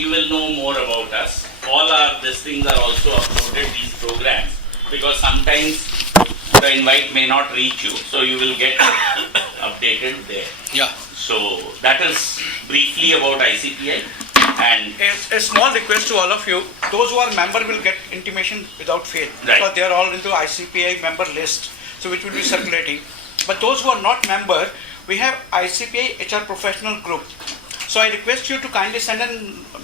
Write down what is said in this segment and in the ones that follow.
you will know more about us. All our these things are also uploaded, these programs, because sometimes the invite may not reach you, so you will get updated there. Yeah. So that is briefly about ICPI. And A small request to all of you, those who are member will get intimation without fail. Right. Because they are all into ICPI member list, so which will be circulating. But those who are not member, we have ICPI HR professional group. So I request you to kindly send a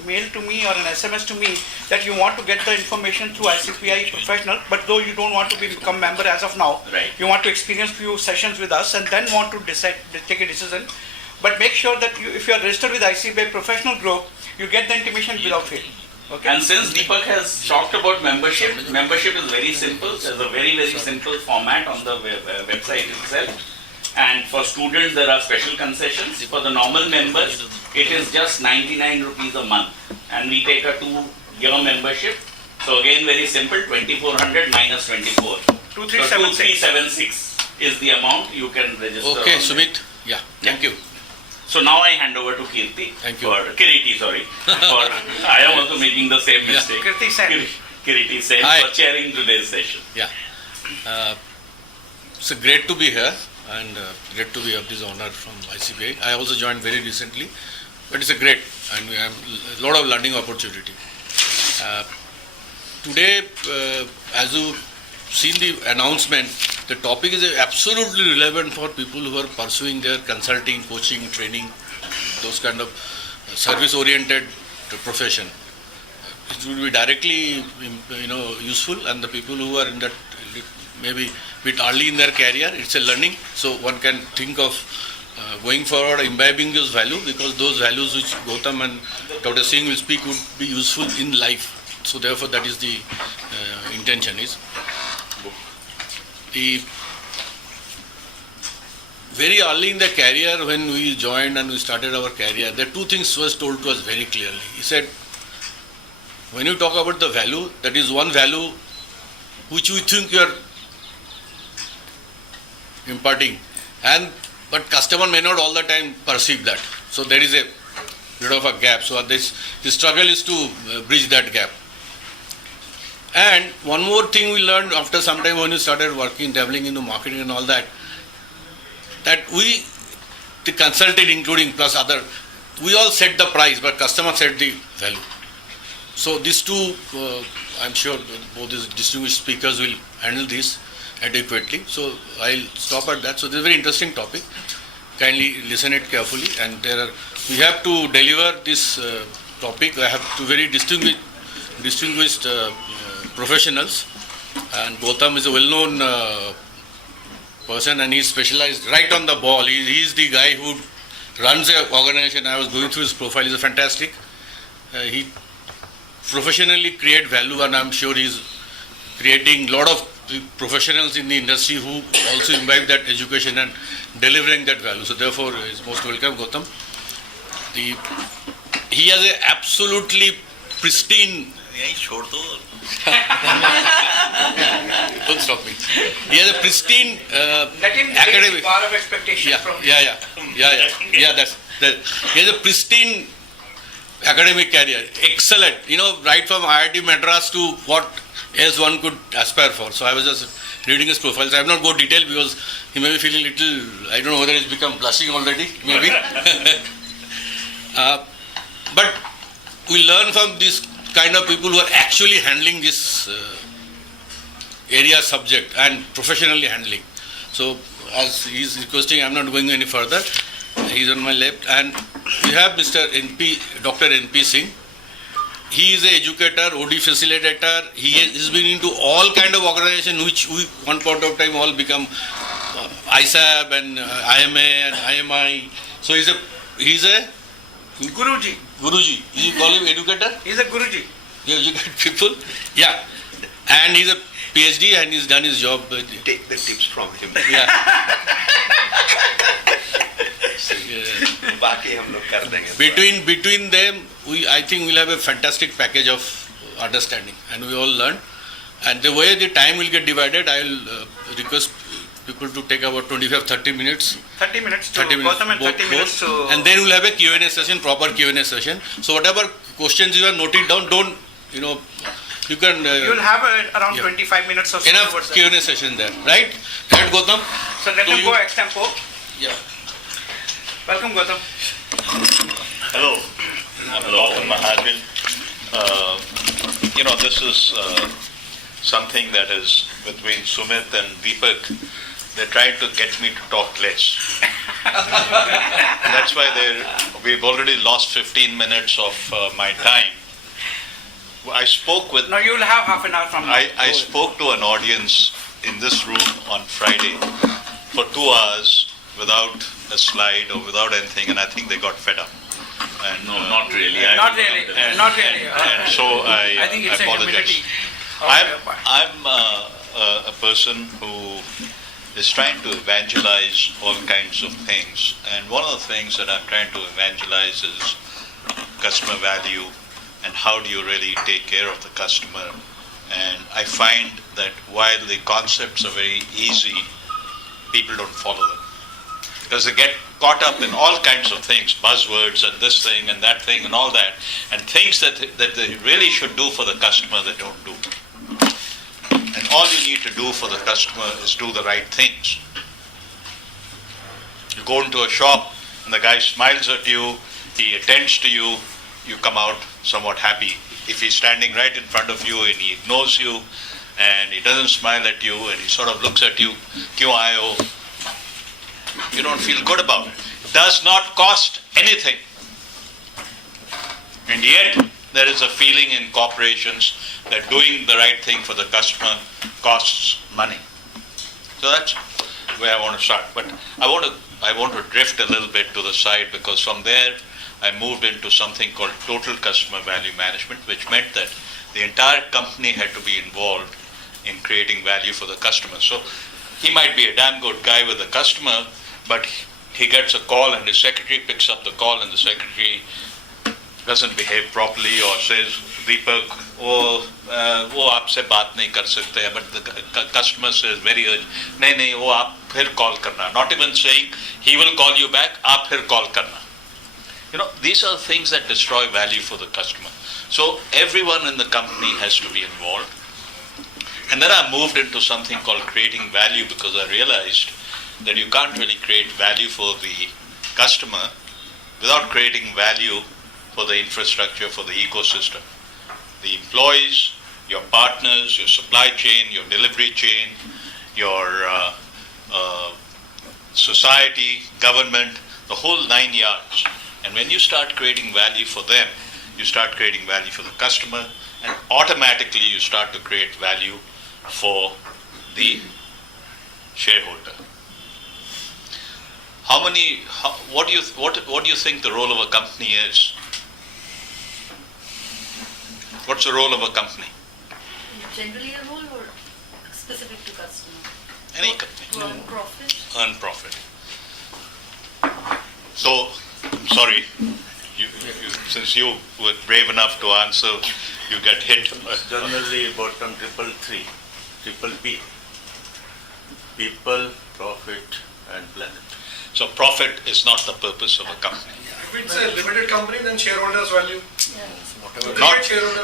mail to me or an SMS to me that you want to get the information through ICPI professional, but though you don't want to become member as of now, Right. you want to experience few sessions with us and then want to decide, take a decision. But make sure that if you are registered with ICPI professional group, you get the intimation without fail. Okay? And since Deepak has talked about membership is very simple. There's a very, very simple format on the website itself. And for students, there are special concessions. For the normal members, it is just 99 rupees a month. And we take a 2-year membership. So again, very simple, 2400 minus 24. 2376 is the amount you can register. Okay, Sumit. Yeah, thank you. So now I hand over to Kirti. Thank you. Kiriti, sorry. I am also making the same mistake. Kirti Sen. Kiriti Sen for chairing today's session. Yeah. It's great to be here and great to be of this honor from ICPI. I also joined very recently, but it's a great and we have a lot of learning opportunity. Today, as you've seen the announcement, the topic is absolutely relevant for people who are pursuing their consulting, coaching, training, those kind of service-oriented profession. It will be directly, useful, and the people who are in that maybe bit early in their career, it's a learning. So one can think of going forward, imbibing those values, because those values which Gautam and Dr. Singh will speak would be useful in life. So therefore, that is the intention is. Very early in the career, when we joined and we started our career, the two things was told to us very clearly. He said, when you talk about the value, that is one value which we think you are imparting, but customer may not all the time perceive that. So there is a bit of a gap. So the struggle is to bridge that gap. And one more thing we learned after some time when we started working, dabbling into marketing and all that, that the consultant including plus other, we all set the price, but customer set the value. So these two, I'm sure both these distinguished speakers will handle this adequately. So I'll stop at that. So this is a very interesting topic. Kindly listen it carefully. And we have to deliver this topic. I have two very distinguished professionals, and Gautam is a well-known person, and he's specialized right on the ball. He's the guy who runs the organization. I was going through his profile. He's fantastic. He professionally creates value, and I'm sure he's creating a lot of professionals in the industry who also imbibe that education and delivering that value. So therefore, he's most welcome, Gautam. He has an absolutely pristine. Don't stop me. He has a pristine academic bar of expectation from yeah. He has a pristine academic career, excellent. Right from IIT Madras to what else one could aspire for. So I was just reading his profile. So I have not go detail because he may be feeling little. I don't know whether he's become blushing already. Maybe. But we learn from this kind of people who are actually handling this area subject and professionally handling. So as he's requesting, I'm not going any further. He's on my left, and we have Dr. N.P. Singh. He is an educator, OD facilitator. He has been into all kind of organization which we one point of time all become ISAB and IMA and IMI. So he's a Guruji. You call him educator? He's a Guruji. You educate people? Yeah. And he's a PhD and he's done his job. Take the tips from him. Yeah. Between them, I think we'll have a fantastic package of understanding, and we all learn. And the way the time will get divided, I will request people to take about 25-30 minutes. 30 minutes to 30 minutes, Gautam and 30 minutes to... And then we'll have a Q&A session, proper Q&A session. So whatever questions you have noted down, don't, you can... You will have around yeah. 25 minutes or so. enough towards that. Q&A session there, right? Right, Gautam? So let So them you- go extempo. Yeah. Welcome, Gautam. Hello, I'm Gautam Mahajan. This is something that is between Sumit and Deepak. They're trying to get me to talk less. That's why we've already lost 15 minutes of my time. I spoke with... Now you will have half an hour from now. I spoke to an audience in this room on Friday for 2 hours without a slide or without anything, and I think they got fed up. And, No, not really. Not really. and- Not really. And so I think it's a apologize. humility. on your part. I'm a person who is trying to evangelize all kinds of things, and one of the things that I'm trying to evangelize is customer value and how do you really take care of the customer. And I find that while the concepts are very easy, people don't follow them because they get caught up in all kinds of things, buzzwords and this thing and that thing and all that, and things that they really should do for the customer they don't do. And all you need to do for the customer is do the right things. You go into a shop and the guy smiles at you, he attends to you, you come out somewhat happy. If he's standing right in front of you and he ignores you and he doesn't smile at you and he sort of looks at you, "Kyun aaye ho?" You don't feel good about it. It does not cost anything. And yet, there is a feeling in corporations that doing the right thing for the customer costs money. So that's where I want to start. But I want to drift a little bit to the side, because from there I moved into something called total customer value management, which meant that the entire company had to be involved in creating value for the customer. So he might be a damn good guy with the customer, but he gets a call and his secretary picks up the call and the secretary doesn't behave properly or says, "Deepak, वो आपसे बात नहीं कर सकते हैं," but the customer says very urgent, नहीं, वो आप फिर call करना. Not even saying he will call you back, आप फिर call करना. These are things that destroy value for the customer. So everyone in the company has to be involved. And then I moved into something called creating value, because I realized that you can't really create value for the customer without creating value for the infrastructure, for the ecosystem. The employees, your partners, your supply chain, your delivery chain, your society, government, the whole 9 yards. And when you start creating value for them, you start creating value for the customer, and automatically you start to create value for the shareholder. What do you think the role of a company is? What's the role of a company? Generally a role or specific to customer? Any company. To earn profit? Earn profit. So, I'm sorry, since you were brave enough to answer, you get hit. Generally bottom triple P. People, profit and planet. So profit is not the purpose of a company. If it's a limited company, then shareholders value.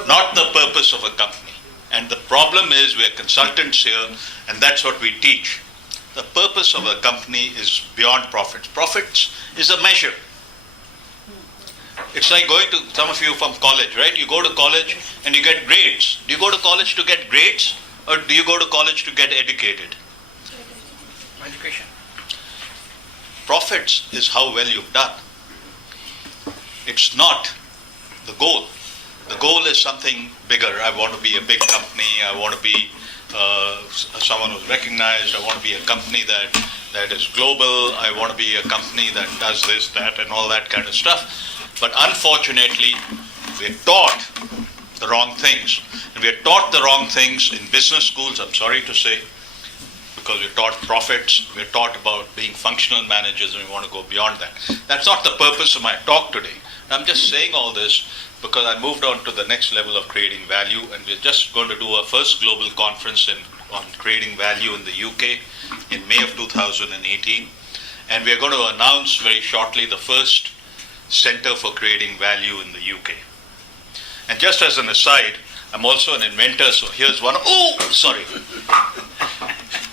Not the purpose of a company. And the problem is we're consultants here, and that's what we teach. The purpose of a company is beyond profits. Profits is a measure. It's like going to, some of you from college, right? You go to college and you get grades. Do you go to college to get grades, or do you go to college to get educated? Education. Profits is how well you've done. It's not the goal. The goal is something bigger. I want to be a big company. I want to be someone who's recognized. I want to be a company that is global. I want to be a company that does this, that, and all that kind of stuff. But unfortunately, we're taught the wrong things. And we're taught the wrong things in business schools, I'm sorry to say, because we're taught profits, we're taught about being functional managers, and we want to go beyond that. That's not the purpose of my talk today. I'm just saying all this because I moved on to the next level of creating value, and we're just going to do our first global conference on creating value in the UK in May of 2018. And we're going to announce very shortly the first Center for Creating Value in the UK. just as an aside, I'm also an inventor, so here's one. Oh, sorry.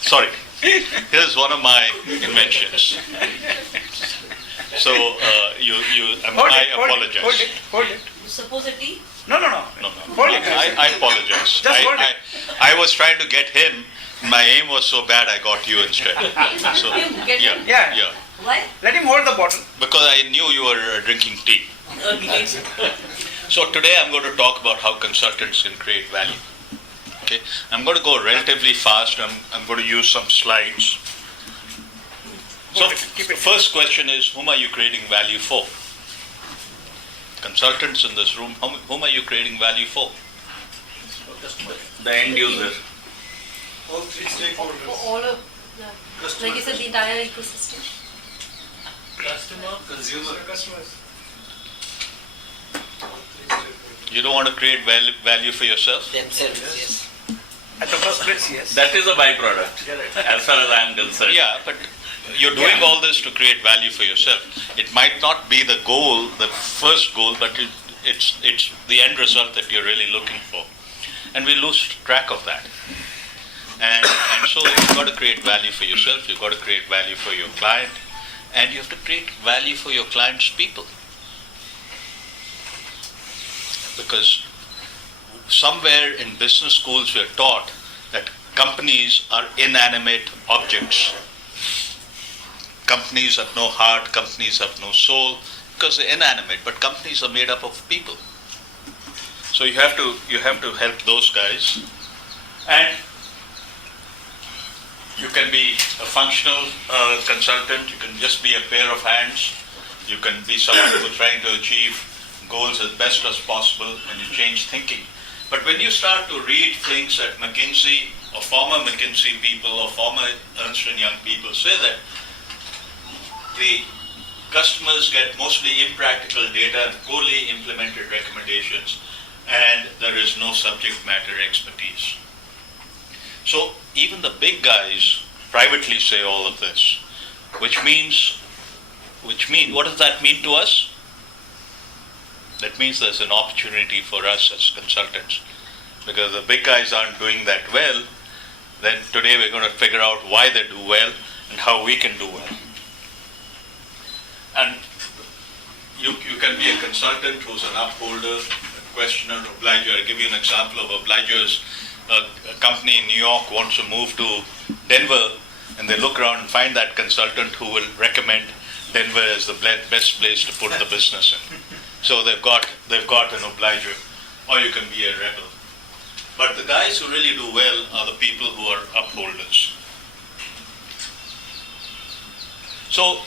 Sorry. Here's one of my inventions. So I apologize. Hold it. You suppose a tea? No. No. Hold it. I apologize. Just hold it. I was trying to get him. My aim was so bad, I got you instead. So You get yeah, him? Yeah. Why? Let him hold the bottle. because I knew you were drinking tea. Okay. So today I'm going to talk about how consultants can create value. Okay, I'm going to go relatively fast. I'm going to use some slides. So Hold it, keep it. the first question is, whom are you creating value for? Consultants in this room, whom are you creating value for? The end user. All three For stakeholders. all of, yeah. Like you said, the entire ecosystem. Customer, consumer. Customers. You don't want to create value for yourself? Themselves, yes. At the first place, yes. That is a byproduct, as far as I am concerned. Yeah, but you're doing all this to create value for yourself. It might not be the goal, the first goal, but it's the end result that you're really looking for. And we lose track of that. And so you've got to create value for yourself, you've got to create value for your client, and you have to create value for your client's people. Because somewhere in business schools we are taught that companies are inanimate objects. Companies have no heart, companies have no soul, because they're inanimate, but companies are made up of people. So you have to help those guys. And you can be a functional consultant, you can just be a pair of hands, you can be someone who's trying to achieve goals as best as possible, and you change thinking. But when you start to read things that McKinsey or former McKinsey people or former Ernst & Young people say, that the customers get mostly impractical data and poorly implemented recommendations, and there is no subject matter expertise. So even the big guys privately say all of this, which means, what does that mean to us? That means there's an opportunity for us as consultants. Because the big guys aren't doing that well, then today we're going to figure out why they do well and how we can do well. And you can be a consultant who's an upholder, a questioner, obliger. I'll give you an example of obligers. A company in New York wants to move to Denver, and they look around and find that consultant who will recommend Denver as the best place to put the business in. So they've got an obliger, or you can be a rebel. But the guys who really do well are the people who are upholders. So,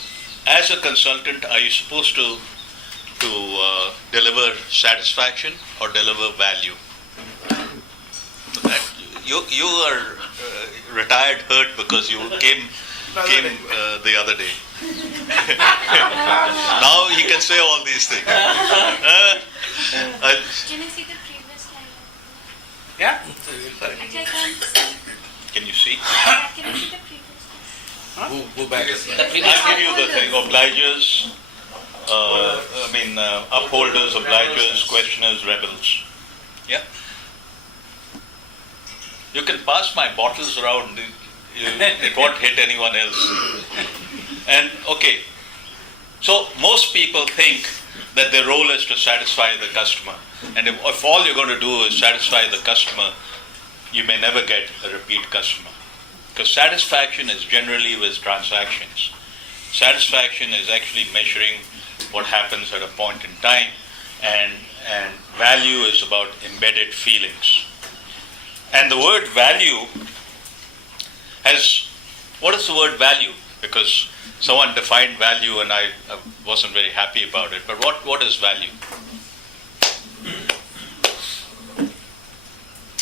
as a consultant, are you supposed to deliver satisfaction or deliver value? You are retired hurt because you came the other day. Now he can say all these things. Can I see the previous slide? Yeah? Actually, I can't see. Can you see? Can I see the previous slide? Go back. I'll give you the thing. Obligers, upholders, obligers, questioners, rebels. Yeah? You can pass my bottles around. It won't hit anyone else. And okay, so most people think that their role is to satisfy the customer. And if all you're going to do is satisfy the customer, you may never get a repeat customer. Because satisfaction is generally with transactions. Satisfaction is actually measuring what happens at a point in time, and value is about embedded feelings. And the word value what is the word value? Because someone defined value and I wasn't very happy about it. But what is value?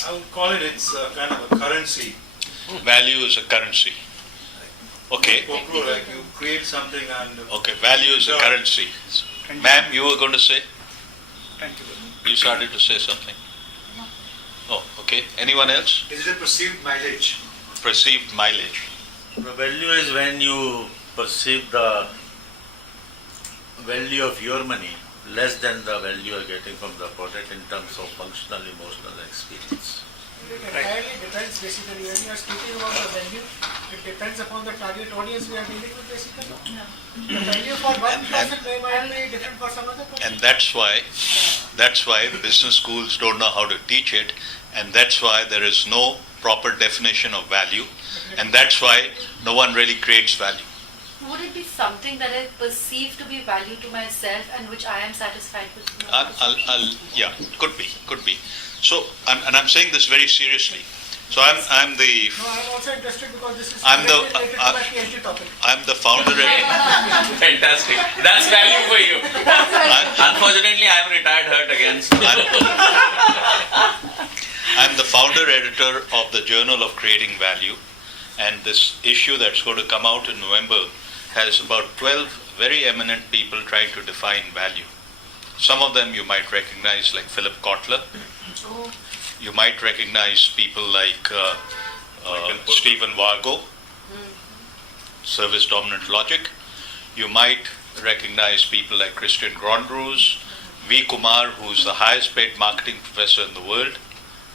I would call it's kind of a currency. Value is a currency. Okay. Folklore, like you create something and Okay, value is a currency. Ma'am, you were going to say? Thank you. You started to say something. Oh, okay. Anyone else? is it a perceived mileage? Perceived mileage. The value is when you perceive the value of your money less than the value you're getting from the product in terms of functional, emotional experience. It entirely depends basically. When you are speaking about the value, it depends upon the target audience we are dealing with basically. The value for one person might be different for some other person. And that's why business schools don't know how to teach it, and that's why there is no proper definition of value, and that's why no one really creates value. Would it be something that I perceive to be value to myself and which I am satisfied with? Yeah, could be. So, I'm saying this very seriously. So I'm the No, I'm also interested because this is I'm the- related to my PhD topic. I'm the founder. Fantastic. That's value for you. Unfortunately, I am retired hurt against. I'm the founder editor of the Journal of Creating Value, and this issue that's going to come out in November has about 12 very eminent people trying to define value. Some of them you might recognize, like Philip Kotler. Oh, You might recognize people like Stephen Wargo, Service Dominant Logic. You might recognize people like Christian Grondrus, V. Kumar, who's the highest paid marketing professor in the world,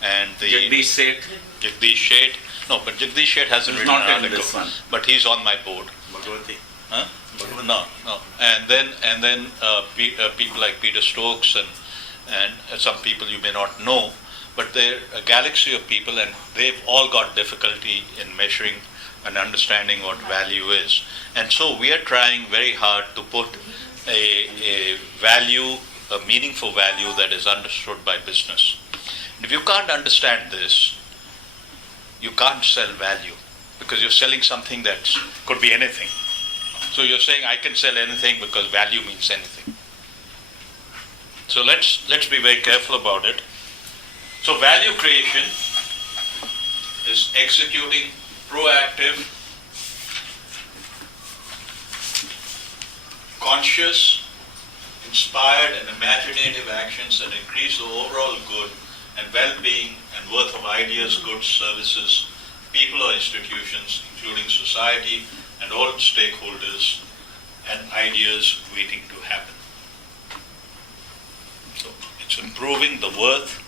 and the Jagdish Seth. Jagdish Sheth. No, but Jagdish Sheth hasn't He's written not an in article, this one. but he's on my board. Bhagavati. Huh? No. And then people like Peter Stokes and some people you may not know, but they're a galaxy of people, and they've all got difficulty in measuring and understanding what value is. And so we are trying very hard to put a value, a meaningful value that is understood by business. And if you can't understand this, you can't sell value, because you're selling something that could be anything. So you're saying I can sell anything because value means anything. So let's be very careful about it. So value creation is executing proactive, conscious, inspired and imaginative actions that increase the overall good and well-being and worth of ideas, goods, services, people or institutions, including society and all stakeholders, and ideas waiting to happen. So it's improving the worth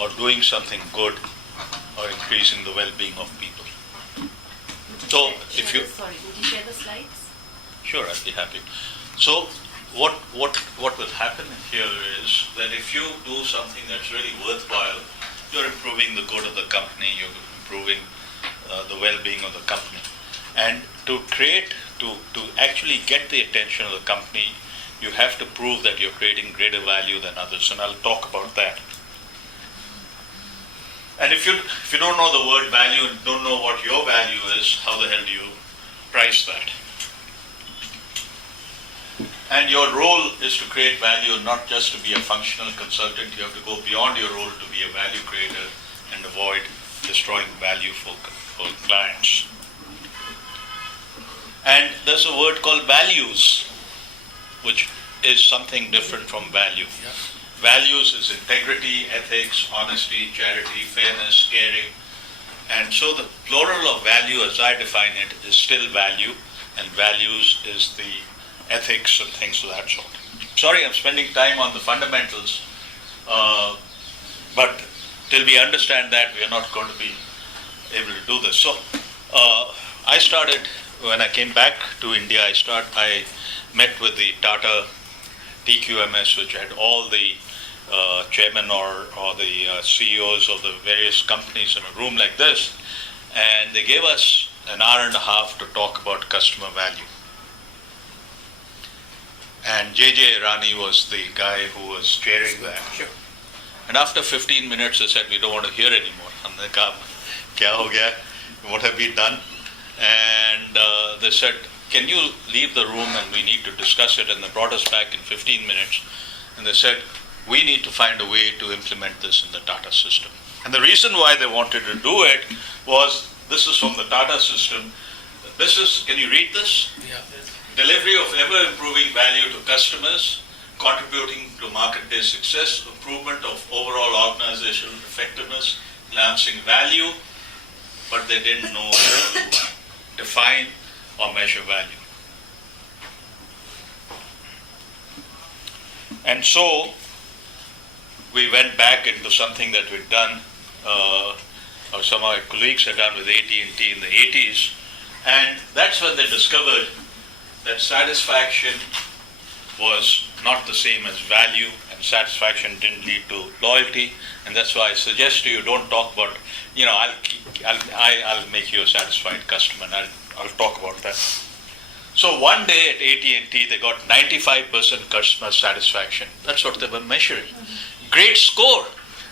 or doing something good or increasing the well-being of people. So if you... Sorry, would you share the slides? Sure, I'd be happy. So what will happen here is that if you do something that's really worthwhile, you're improving the good of the company, you're improving the well-being of the company. And to actually get the attention of the company, you have to prove that you're creating greater value than others, and I'll talk about that. And if you don't know the word value and don't know what your value is, how the hell do you price that? And your role is to create value, not just to be a functional consultant. You have to go beyond your role to be a value creator and avoid destroying value for clients. And there's a word called values, which is something different from value. Values is integrity, ethics, honesty, charity, fairness, caring. And so the plural of value, as I define it, is still value, and values is the ethics and things of that sort. Sorry, I'm spending time on the fundamentals, but till we understand that, we are not going to be able to do this. So I started, when I came back to India, I met with the Tata TQMS, which had all the chairmen or the CEOs of the various companies in a room like this, and they gave us an hour and a half to talk about customer value. And J.J. Irani was the guy who was chairing that. And after 15 minutes, they said, we don't want to hear anymore. Humne kaha, kya ho gaya? What have we done? And they said, can you leave the room and we need to discuss it? And they brought us back in 15 minutes. And they said, we need to find a way to implement this in the Tata system. And the reason why they wanted to do it was, this is from the Tata system. This is, can you read this? Yeah. Delivery of ever-improving value to customers, contributing to market-based success, improvement of overall organizational effectiveness, enhancing value, but they didn't know how to define or measure value. And so we went back into something that we'd done, or some of our colleagues had done with AT&T in the 80s, and that's when they discovered that satisfaction was not the same as value, and satisfaction didn't lead to loyalty, and that's why I suggest to you, don't talk about, I'll make you a satisfied customer, and I'll talk about that. So one day at AT&T, they got 95% customer satisfaction. That's what they were measuring. Great score.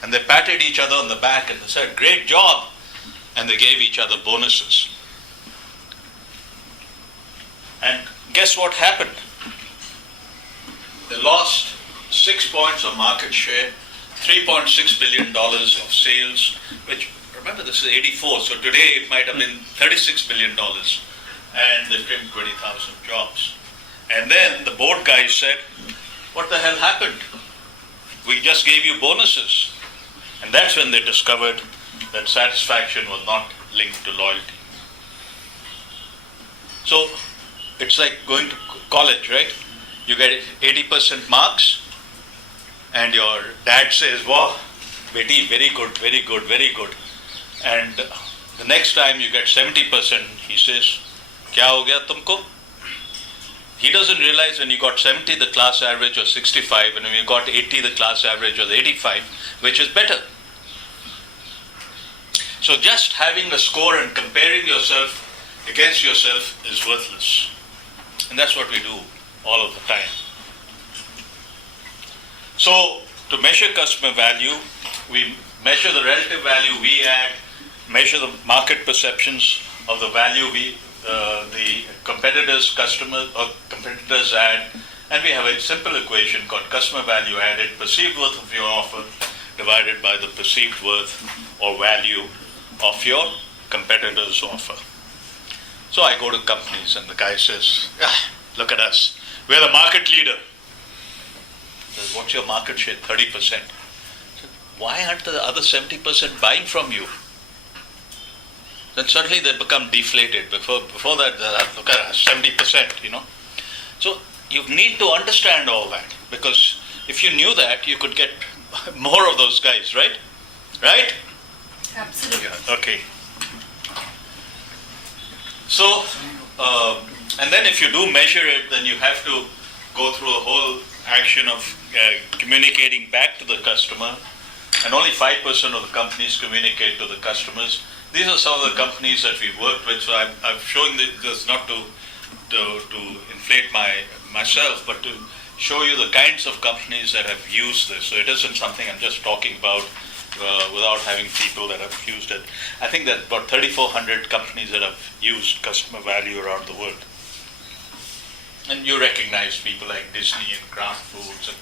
And they patted each other on the back and they said, great job. And they gave each other bonuses. And guess what happened? They lost 6 points of market share, $3.6 billion of sales, which, remember, this is 84, so today it might have been $36 billion. And they trimmed 20,000 jobs. And then the board guys said, what the hell happened? We just gave you bonuses. And that's when they discovered that satisfaction was not linked to loyalty. So it's like going to college, right? You get 80% marks and your dad says, wow, Beti, very good, very good, very good. And the next time you get 70%, he says, Kya ho gaya tumko? He doesn't realize when you got 70, the class average was 65, and when you got 80, the class average was 85, which is better. So just having a score and comparing yourself against yourself is worthless. And that's what we do all of the time. So to measure customer value, we measure the relative value we add, measure the market perceptions of the value the competitors add, and we have a simple equation called customer value added, perceived worth of your offer divided by the perceived worth or value of your competitor's offer. So I go to companies and the guy says, look at us, we're the market leader. Says, what's your market share? 30%. Said, why aren't the other 70% buying from you? Then suddenly they become deflated. Before that, look at us, 70%, So you need to understand all that, because if you knew that, you could get more of those guys, right? Right? Absolutely. Yeah, okay. So, and then if you do measure it, then you have to go through a whole action of communicating back to the customer, and only 5% of the companies communicate to the customers. These are some of the companies that we've worked with, so I'm showing this not to inflate myself, but to show you the kinds of companies that have used this. So it isn't something I'm just talking about without having people that have used it. I think that about 3,400 companies that have used customer value around the world. And you recognize people like Disney and Kraft Foods and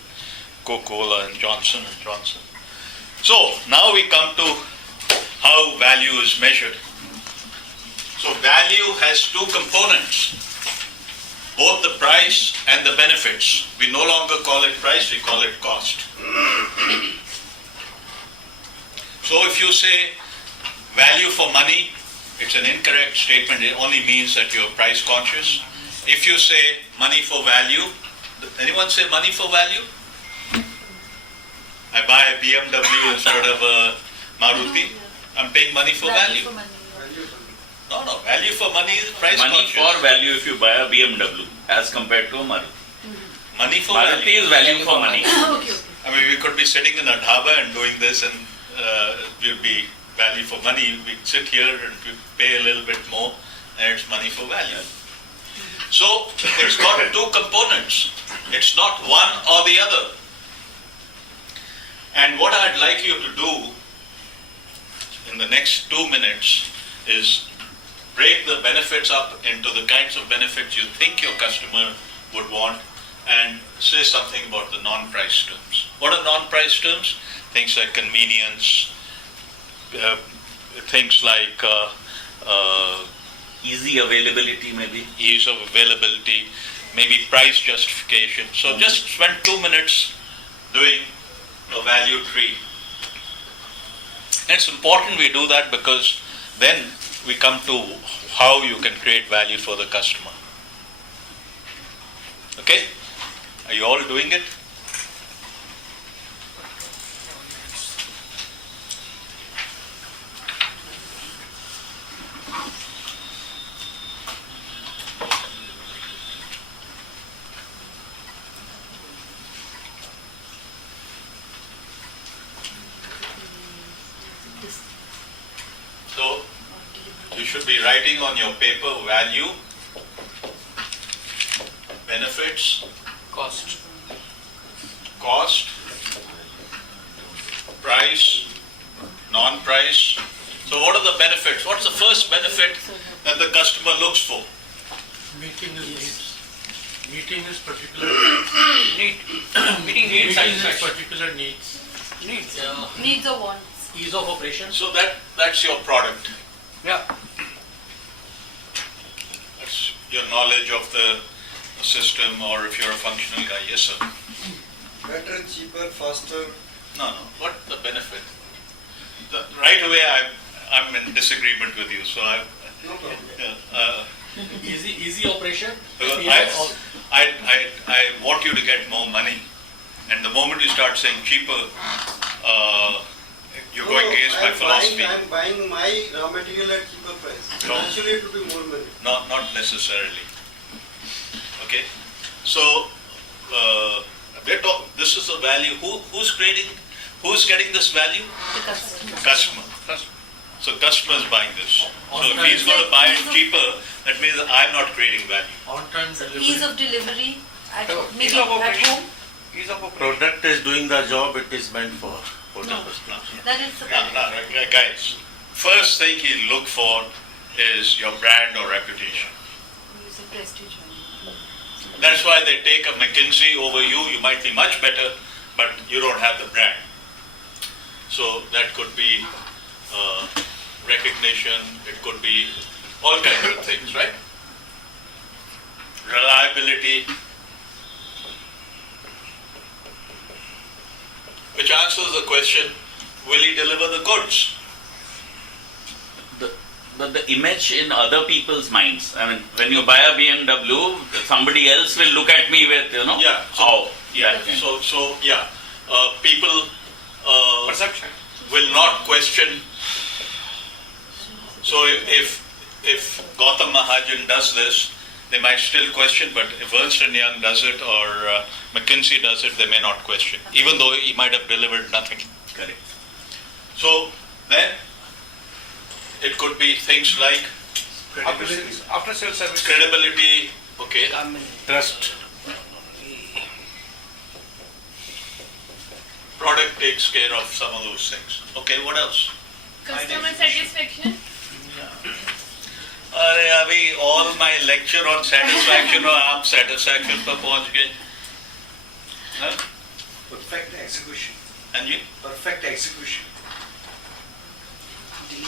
Coca-Cola and Johnson & Johnson. So now we come to how value is measured. So value has two components, both the price and the benefits. We no longer call it price, we call it cost. So if you say value for money, it's an incorrect statement. It only means that you're price conscious. If you say money for value, anyone say money for value? I buy a BMW instead of a Maruti. I'm paying money for value. No, value for money is price Money conscious. for value if you buy a BMW as compared to a Maruti. Money for Maruti value. is value for money. Okay. I mean, we could be sitting in a dhaba and doing this, and we'll be value for money. We sit here and we pay a little bit more, and it's money for value. So it's got two components. It's not one or the other. And what I'd like you to do in the next 2 minutes is break the benefits up into the kinds of benefits you think your customer would want, and say something about the non-price terms. What are non-price terms? Things like convenience, things like Easy availability maybe. ease of availability, maybe price justification. So just spend 2 minutes doing a value tree. And it's important we do that, because then we come to how you can create value for the customer. Okay? Are you all doing it? So you should be writing on your paper value, benefits, Cost. cost, price, non-price. So what are the benefits? What's the first benefit that the customer looks for? Meeting his needs. Meeting his particular Need. Meeting meeting needs his satisfaction. particular needs. Needs. Needs or wants. Ease of operation. So that's your product. Yeah. That's your knowledge of the system, or if you're a functional guy, yes sir. Better, cheaper, faster. No. What the benefit? Right away I'm in disagreement with you. So No problem. Easy operation. because Yes. I want you to get more money, and the moment you start saying cheaper, you're going against my philosophy. I'm buying my raw material at cheaper price. No. Naturally, it will be more money. Not necessarily. Okay, so this is the value. Who's getting this value? The customer. Customer. So customer is buying this. So if he's going to buy it cheaper, that means I'm not creating value. On-time delivery. Ease of delivery, at, maybe Ease of at operation. home. Ease of operation. Product is doing the job it is meant for the No. customer. That is the Guys, first thing he'll look for is your brand or reputation. Use of prestige value. That's why they take a McKinsey over you. You might be much better, but you don't have the brand. So that could be recognition, it could be all kinds of things, right? Reliability, which answers the question, will he deliver the goods? The image in other people's minds. I mean, when you buy a BMW, somebody else will look at me with, Yeah, so- how. Yeah, that kind. people Perception. will not question. So if Gautam Mahajan does this, they might still question, but if Ernst & Young does it or McKinsey does it, they may not question, even though he might have delivered nothing. Correct. So then, it could be things like After sales service. credibility, okay, Trust. product takes care of some of those things. Okay, what else? Customer satisfaction. अरे अभी all my lecture on satisfaction और आप satisfaction पर पहुंच गए, हाँ? Perfect execution. And you? Perfect execution.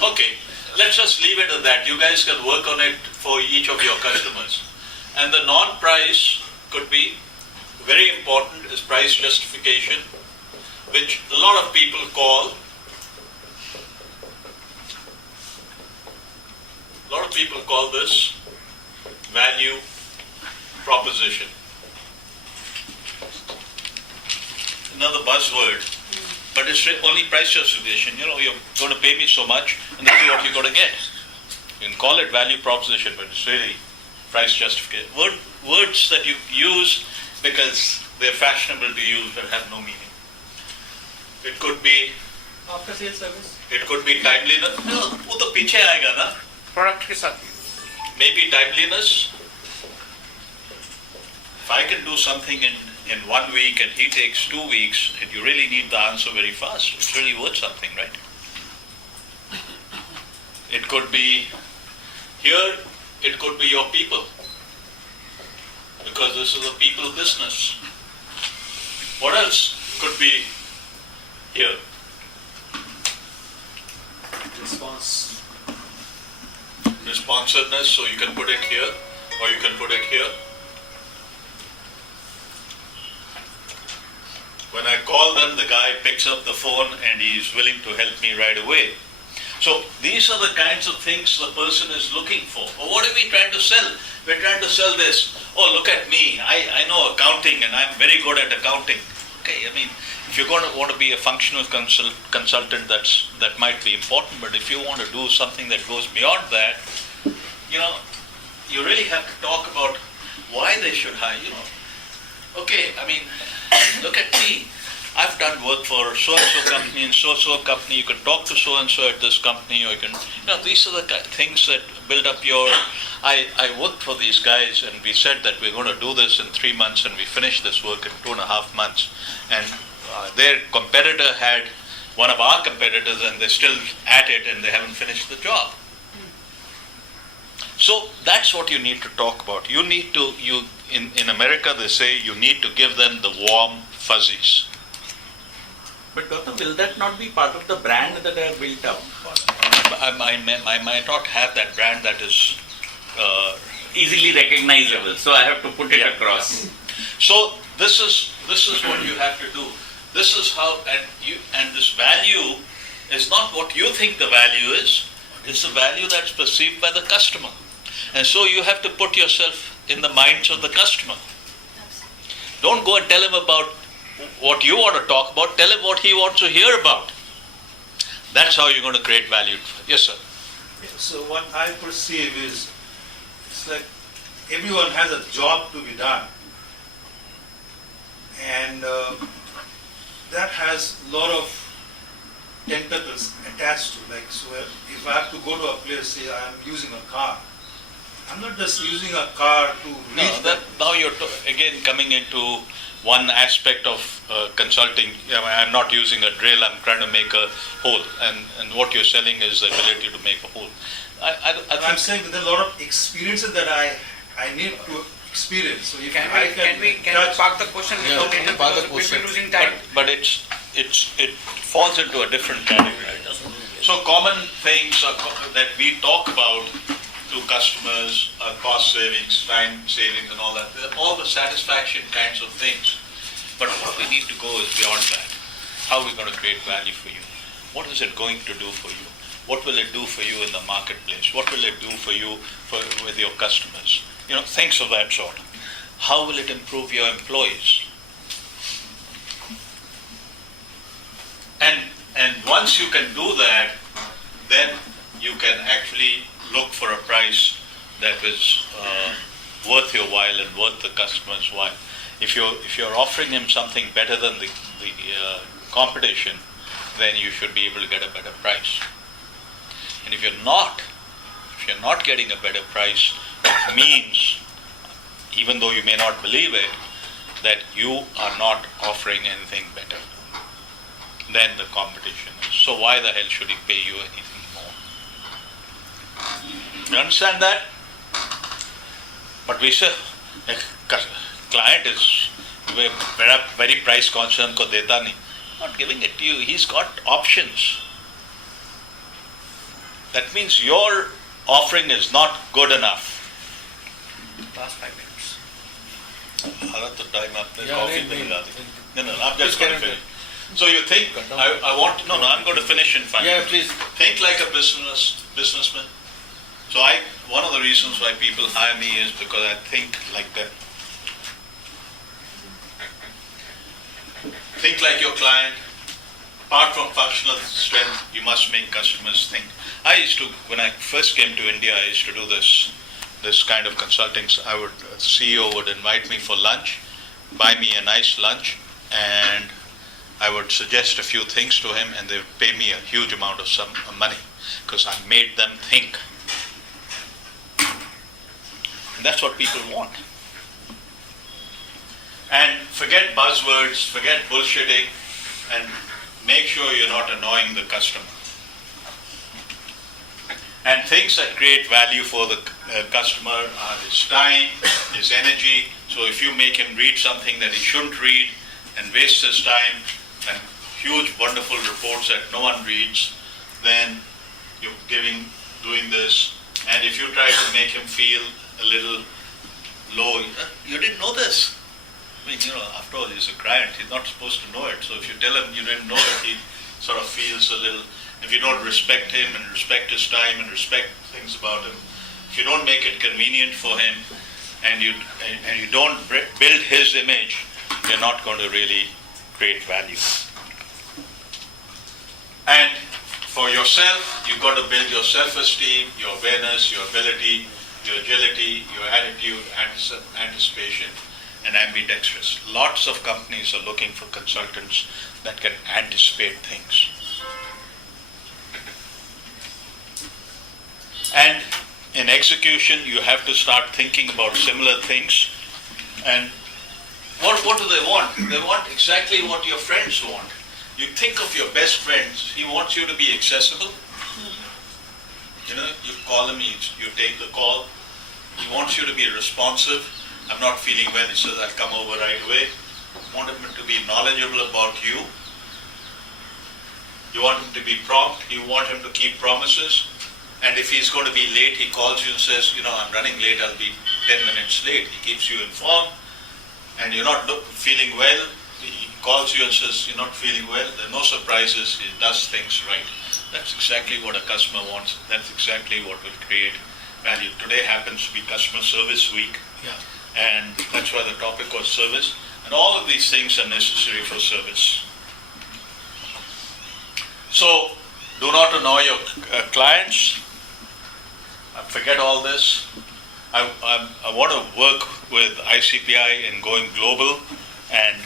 Okay, let's just leave it at that. You guys can work on it for each of your customers. And the non-price could be very important is price justification, which a lot of people call. A lot of people call this value proposition. Another buzzword, but it's only price justification. You're going to pay me so much, and this is what you're going to get. You can call it value proposition, but it's really price justification. Words that you use because they're fashionable to use but have no meaning. It could be. After sales service. It could be timeliness. No, वो तो पीछे आएगा ना. Product के साथ. Maybe timeliness. If I can do something in 1 week and he takes 2 weeks, and you really need the answer very fast, it's really worth something, right? It could be here, it could be your people, because this is a people business. What else could be here? Response. Responsiveness, so you can put it here, or you can put it here. When I call them, the guy picks up the phone and he's willing to help me right away. So these are the kinds of things the person is looking for. Or what are we trying to sell? We're trying to sell this. Oh, look at me. I know accounting and I'm very good at accounting. Okay, I mean, if you're going to want to be a functional consultant, that might be important. But if you want to do something that goes beyond that, you really have to talk about why they should hire. Okay, I mean, look at me. I've done work for so-and-so company and so-and-so company, you can talk to so-and-so at this company, or you can, these are the things that build up your, I worked for these guys and we said that we're going to do this in 3 months and we finished this work in 2.5 months. And their competitor had one of our competitors and they're still at it and they haven't finished the job. So that's what you need to talk about. You need to, in America they say you need to give them the warm fuzzies. But Gautam, will that not be part of the brand that I have built up? I might not have that brand that is Easily recognizable, so I have to put it across. So this is what you have to do. This is how, and this value is not what you think the value is. It's the value that's perceived by the customer. And so you have to put yourself in the minds of the customer. Don't go and tell him about what you want to talk about. Tell him what he wants to hear about. That's how you're going to create value. Yes, sir. So what I perceive is, it's like everyone has a job to be done. And that has a lot of tentacles attached to, like, so if I have to go to a place, say I am using a car, I'm not just using a car to reach Now you're again coming into one aspect of consulting. I'm not using a drill, I'm trying to make a hole. And what you're selling is the ability to make a hole. I'm saying that there are a lot of experiences that I need to experience. So if Can we park the question a little later because we're losing time? But it falls into a different category. So common things that we talk about to customers, cost savings, time savings and all that, all the satisfaction kinds of things. But what we need to go is beyond that. How are we going to create value for you? What is it going to do for you? What will it do for you in the marketplace? What will it do for you with your customers? Things of that sort. How will it improve your employees? And once you can do that, then you can actually look for a price that is worth your while and worth the customer's while. If you're offering him something better than the competition, then you should be able to get a better price. And if you're not getting a better price, it means, even though you may not believe it, that you are not offering anything better than the competition is. So why the hell should he pay you anything more? You understand that? But we say, client is very price conscious, ko deta nahi. Not giving it to you. He's got options. That means your offering is not good enough. Last 5 minutes. I'm just going to finish. So you think, I'm going to finish in 5 minutes. Please. Think like a businessman. So one of the reasons why people hire me is because I think like that. Think like your client. Apart from functional strength, you must make customers think. When I first came to India, I used to do this kind of consulting. CEO would invite me for lunch, buy me a nice lunch, and I would suggest a few things to him, and they would pay me a huge amount of money because I made them think. And that's what people want. And forget buzzwords, forget bullshitting, and make sure you're not annoying the customer. And things that create value for the customer are his time, his energy. So if you make him read something that he shouldn't read and waste his time and huge wonderful reports that no one reads, then you're doing this. And if you try to make him feel a little low, you didn't know this. I mean, after all, he's a client. He's not supposed to know it. So if you tell him you didn't know it, he sort of feels a little. If you don't respect him and respect his time and respect things about him, if you don't make it convenient for him and you don't build his image, you're not going to really create value. And for yourself, you've got to build your self-esteem, your awareness, your ability, your agility, your attitude, anticipation. and ambidextrous. Lots of companies are looking for consultants that can anticipate things. And in execution, you have to start thinking about similar things. And what do they want? They want exactly what your friends want. You think of your best friends, he wants you to be accessible. You know, you call him, you take the call. He wants you to be responsive. I'm not feeling well, he says, I'll come over right away. You want him to be knowledgeable about you. You want him to be prompt. You want him to keep promises. And if he's going to be late, he calls you and says, you know, I'm running late, I'll be 10 minutes late. He keeps you informed. And you're not feeling well, he calls you and says, you're not feeling well. There are no surprises, he does things right. That's exactly what a customer wants. That's exactly what will create value. Today happens to be Customer Service Week. Yeah. And that's why the topic was service. And all of these things are necessary for service. So, do not annoy your clients. Forget all this. I want to work with ICPI in going global and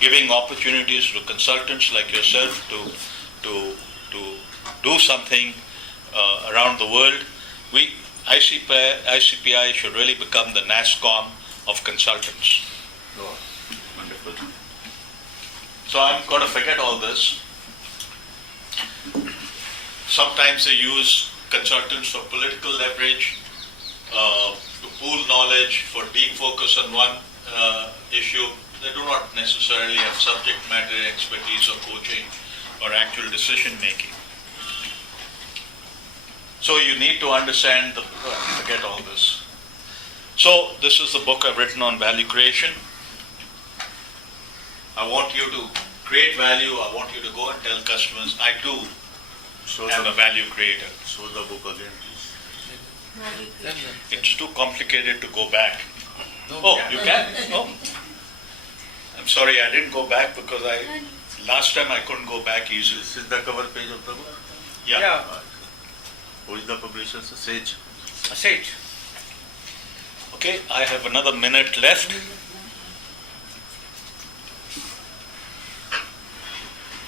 giving opportunities to consultants like yourself to do something around the world. ICPI should really become the NASSCOM of consultants. Oh, wonderful. So I'm going to forget all this. Sometimes they use consultants for political leverage, to pool knowledge, for deep focus on one issue. They do not necessarily have subject matter expertise or coaching or actual decision making. So you need to understand forget all this. So this is the book I've written on value creation. I want you to create value. I want you to go and tell customers, I too am a value creator. Show the book again, please. It's too complicated to go back. No, Oh, you can? Oh. I'm sorry, I didn't go back because last time I couldn't go back easily. This is the cover page of the book. Yeah. Who is the publisher? Sage. Sage. Okay, I have another minute left.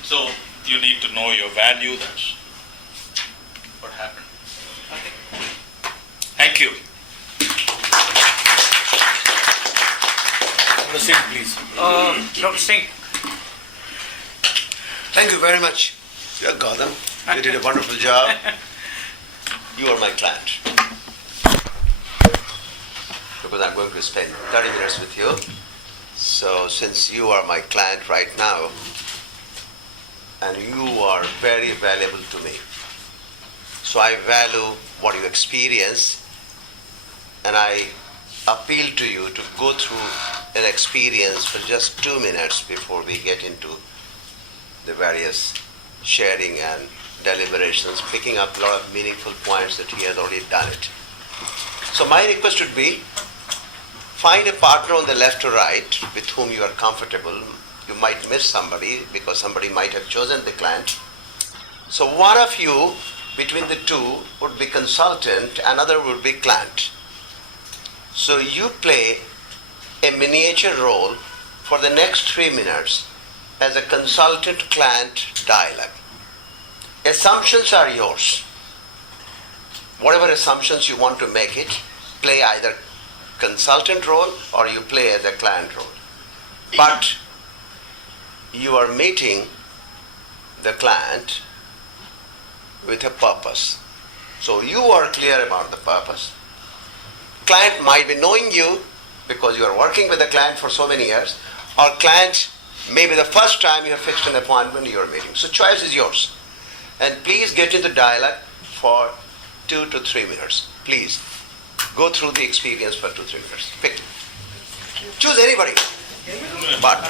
So you need to know your value. That's what happened. Thank you. Proceed, please. Dr. Singh. Thank you very much, Gautam. You did a wonderful job. You are my client. Because I'm going to spend 30 minutes with you. So since you are my client right now, and you are very valuable to me, so I value what you experience, and I appeal to you to go through an experience for just 2 minutes before we get into the various sharing and deliberations, picking up a lot of meaningful points that he has already done it. So my request would be, find a partner on the left or right with whom you are comfortable. You might miss somebody because somebody might have chosen the client. So one of you between the two would be consultant, another would be client. So you play a miniature role for the next 3 minutes as a consultant-client dialogue. Assumptions are yours. Whatever assumptions you want to make it, play either consultant role or you play as a client role. But you are meeting the client with a purpose. So you are clear about the purpose. Client might be knowing you because you are working with the client for so many years, or client maybe the first time you have fixed an appointment you are meeting. So choice is yours. And please get into dialogue for 2 to 3 minutes. Please go through the experience for 2 to 3 minutes. Pick. Choose anybody. But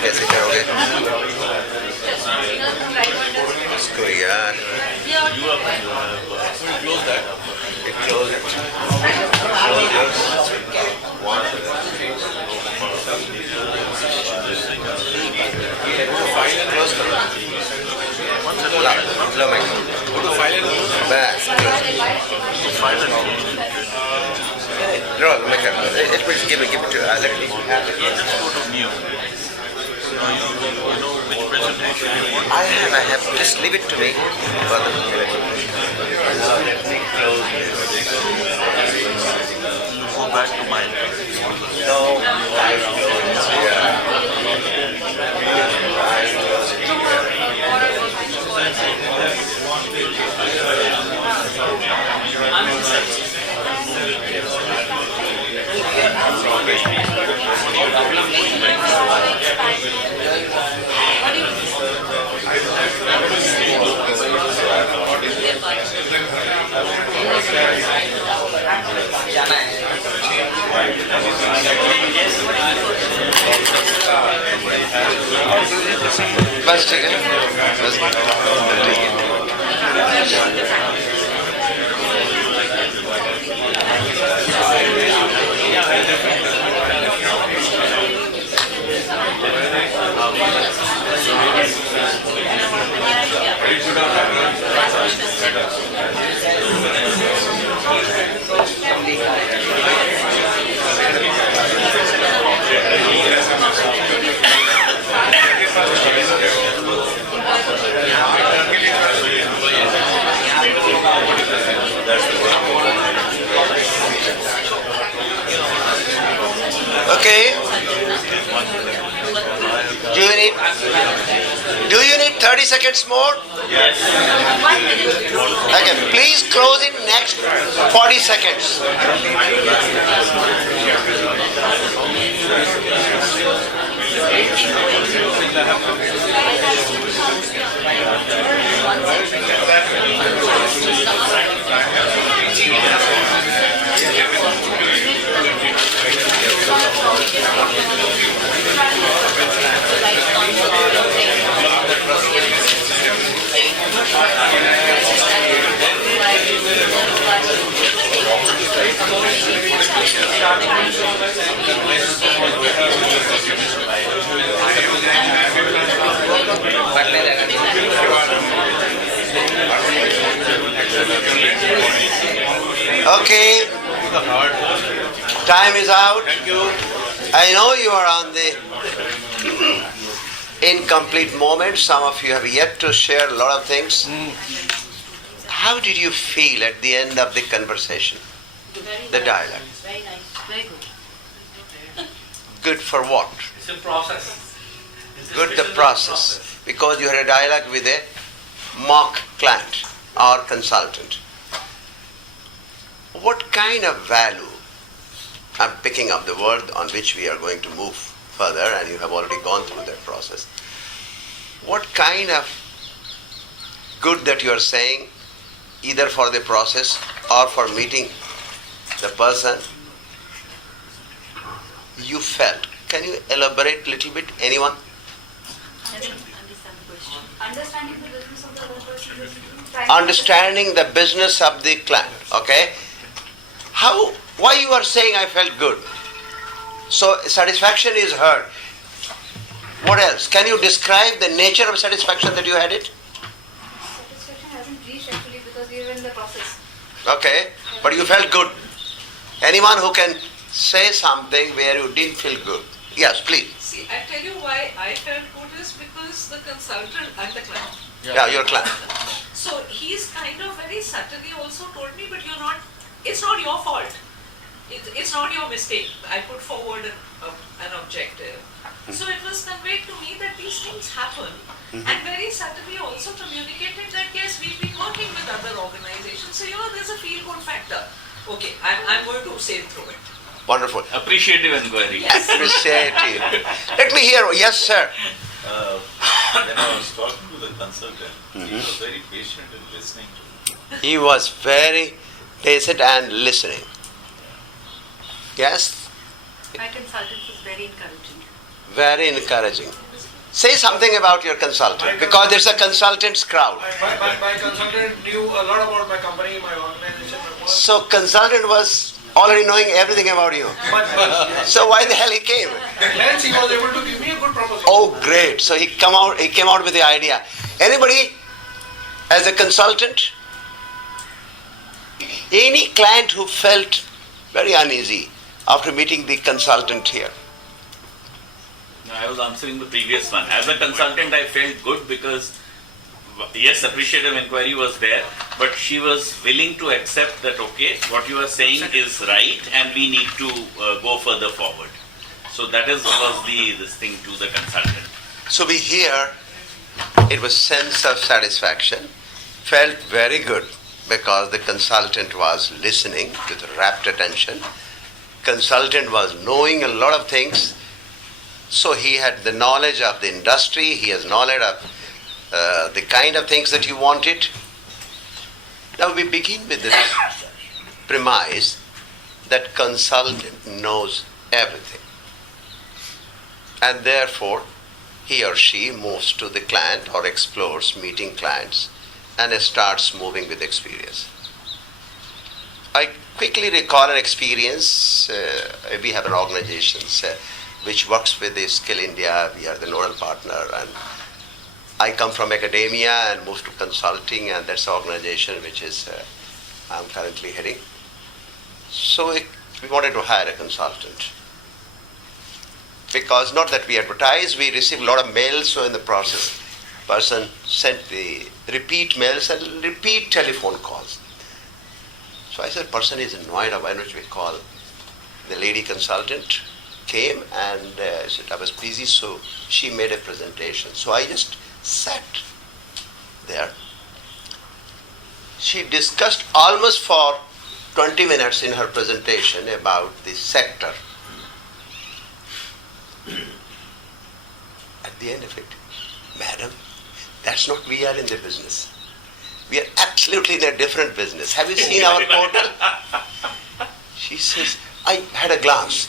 कैसे करोगे? इसको यार. Close that. Close it. Close yours. Close करो. लो मैं. Go to file and बस. No, make it. Please give it to. Let me have it. I have. Just leave it to me. Go back to mine. No. बस ठीक है. बस ठीक Okay. Do you need 30 seconds more? Yes. Okay, please close in next 40 seconds. Okay. Time is out. Thank you. I know you are on the incomplete moment. Some of you have yet to share a lot of things. How did you feel at the end of the conversation? The dialogue. Very nice. Very good. Good for what? It's a process. Good the process. Because you had a dialogue with a mock client or consultant. What kind of value, I'm picking up the word on which we are going to move further, and you have already gone through that process. What kind of good that you are saying, either for the process or for meeting the person, you felt? Can you elaborate a little bit? Anyone? I didn't understand the question. Understanding the business of the other person. Understanding the business of the client. Okay? Why you are saying I felt good? So satisfaction is heard. What else? Can you describe the nature of satisfaction that you had it? Satisfaction hasn't reached actually because we were in the process. Okay, but you felt good. Anyone who can say something where you didn't feel good? Yes, please. See, I tell you why I felt good is because the consultant and the client. Yeah, your client. So he's kind of very subtly also told me, but it's not your fault. It's not your mistake. I put forward an objective. So it was conveyed to me that these things happen, and very subtly also communicated that yes, we've been working with other organizations. So there's a feel-good factor. Okay, I'm going to sail through it. Wonderful. Appreciative inquiry. Appreciative. Let me hear. Yes, sir. When I was talking to the consultant, he was very patient in listening to me. He was very patient and listening. Yes? My consultant was very encouraging. Very encouraging. Say something about your consultant, because there's a consultants crowd. My consultant knew a lot about my company, my organization, my work. So consultant was already knowing everything about you. So why the hell he came? The glance he was able to give me a good proposition. Oh, great. So he came out with the idea. Anybody as a consultant? Any client who felt very uneasy after meeting the consultant here? No, I was answering the previous one. As a consultant, I felt good because, yes, appreciative inquiry was there, but she was willing to accept that, okay, what you are saying is right and we need to go further forward. So that was this thing to the consultant. So we hear it was sense of satisfaction, felt very good because the consultant was listening with rapt attention. Consultant was knowing a lot of things. So he had the knowledge of the industry, he has knowledge of the kind of things that you wanted. Now we begin with the premise that consultant knows everything. And therefore, he or she moves to the client or explores meeting clients and starts moving with experience. I quickly recall an experience. We have an organization which works with the Skill India. We are the nodal partner, and I come from academia and moved to consulting, and that's the organization which is I'm currently heading. So we wanted to hire a consultant. Because not that we advertise, we receive a lot of mails, so in the process, person sent the repeat mails and repeat telephone calls. So I said, person is in Noida, why don't we call? The lady consultant came and said I was busy, so she made a presentation. So I just sat there. She discussed almost for 20 minutes in her presentation about the sector. At the end of it, madam, that's not we are in the business. We are absolutely in a different business. Have you seen our portal? She says, I had a glance.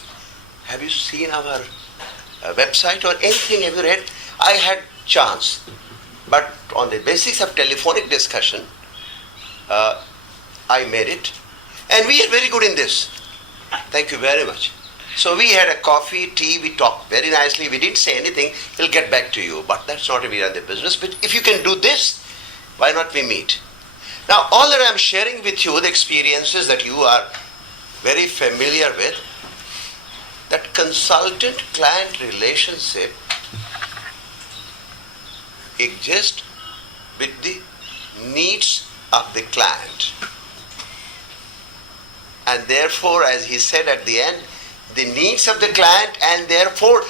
Have you seen our website or anything? Have you read? I had chance. But on the basis of telephonic discussion, I made it. And we are very good in this. Thank you very much. So we had a coffee, tea, we talked very nicely. We didn't say anything. We'll get back to you. But that's not we are in the business. But if you can do this, why not we meet? Now, all that I'm sharing with you, the experiences that you are very familiar with, that consultant-client relationship exists with the needs of the client. And therefore, as he said at the end, the needs of the client, and therefore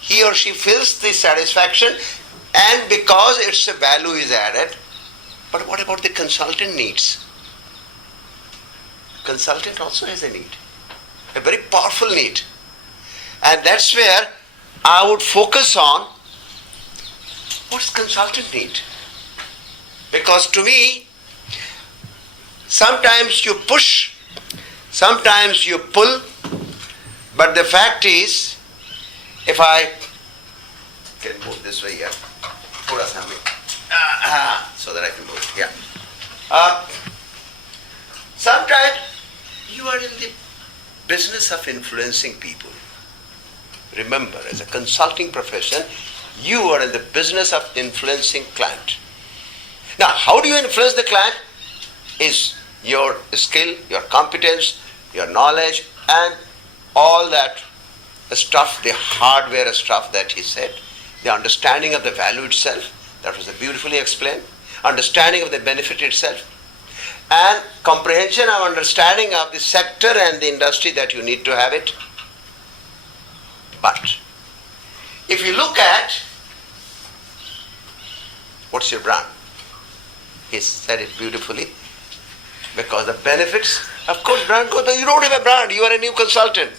he or she feels the satisfaction, and because its a value is added. But what about the consultant needs? Consultant also has a need, a very powerful need. And that's where I would focus on what's consultant need. Because to me, sometimes you push, sometimes you pull, but the fact is, if I can move this way here, so that I can move it, yeah. Sometimes you are in the business of influencing people. Remember, as a consulting profession, you are in the business of influencing client. Now, how do you influence the client? Is your skill, your competence, your knowledge, and all that stuff, the hardware stuff that he said, the understanding of the value itself, that was beautifully explained, understanding of the benefit itself, and comprehension of understanding of the sector and the industry that you need to have it. But if you look at what's your brand, he said it beautifully, because the benefits, of course, brand goes, but you don't have a brand, you are a new consultant,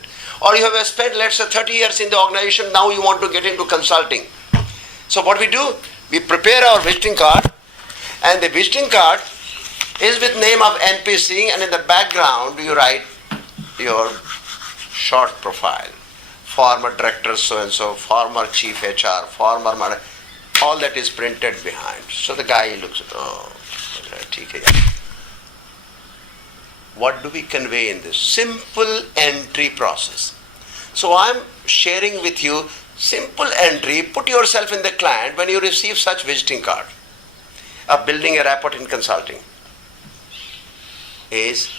or you have spent, let's say, 30 years in the organization, now you want to get into consulting. So what we do, we prepare our visiting card, and the visiting card is with name of NPC, and in the background you write your short profile, former director so-and-so, former chief HR, former, all that is printed behind. So the guy looks, oh, okay. What do we convey in this? Simple entry process. So I'm sharing with you simple entry. Put yourself in the client when you receive such visiting card. Building a rapport in consulting is,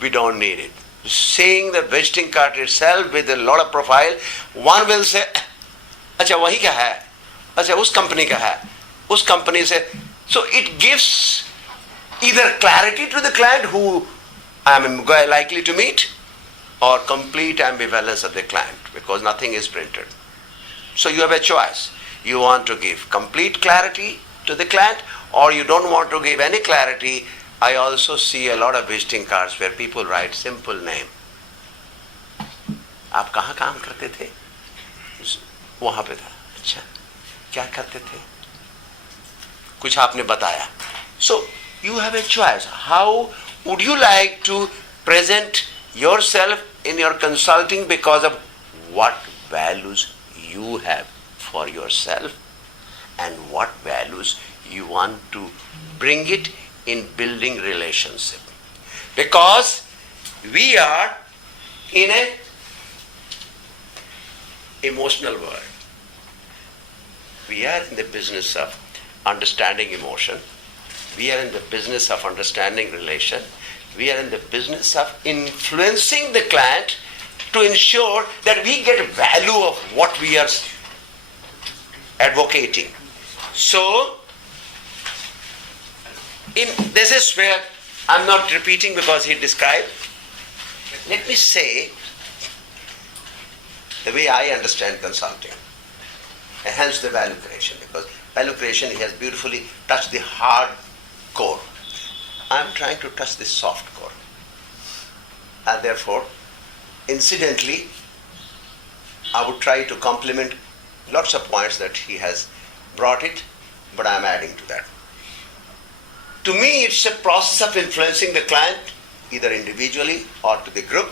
we don't need it. Seeing the visiting card itself with a lot of profile, one will say, अच्छा वही क्या है? अच्छा उस company का है? उस company से. So it gives either clarity to the client who I am likely to meet, or complete ambivalence of the client because nothing is printed. So you have a choice. You want to give complete clarity to the client, or you don't want to give any clarity. I also see a lot of visiting cards where people write simple name. आप कहाँ काम करते थे? वहाँ पे था. अच्छा, क्या करते थे? कुछ आपने बताया. So you have a choice. How would you like to present yourself in your consulting because of what values you have for yourself and what values you want to bring it in building relationship. Because we are in a emotional world. We are in the business of understanding emotion. We are in the business of understanding relation. We are in the business of influencing the client to ensure that we get value of what we are advocating. So, this is where I'm not repeating because he described. Let me say the way I understand consulting, and hence the value creation, because value creation he has beautifully touched the hard core. I'm trying to touch the soft core. And therefore, incidentally, I would try to complement lots of points that he has brought it, but I'm adding to that. To me, it's a process of influencing the client, either individually or to the group,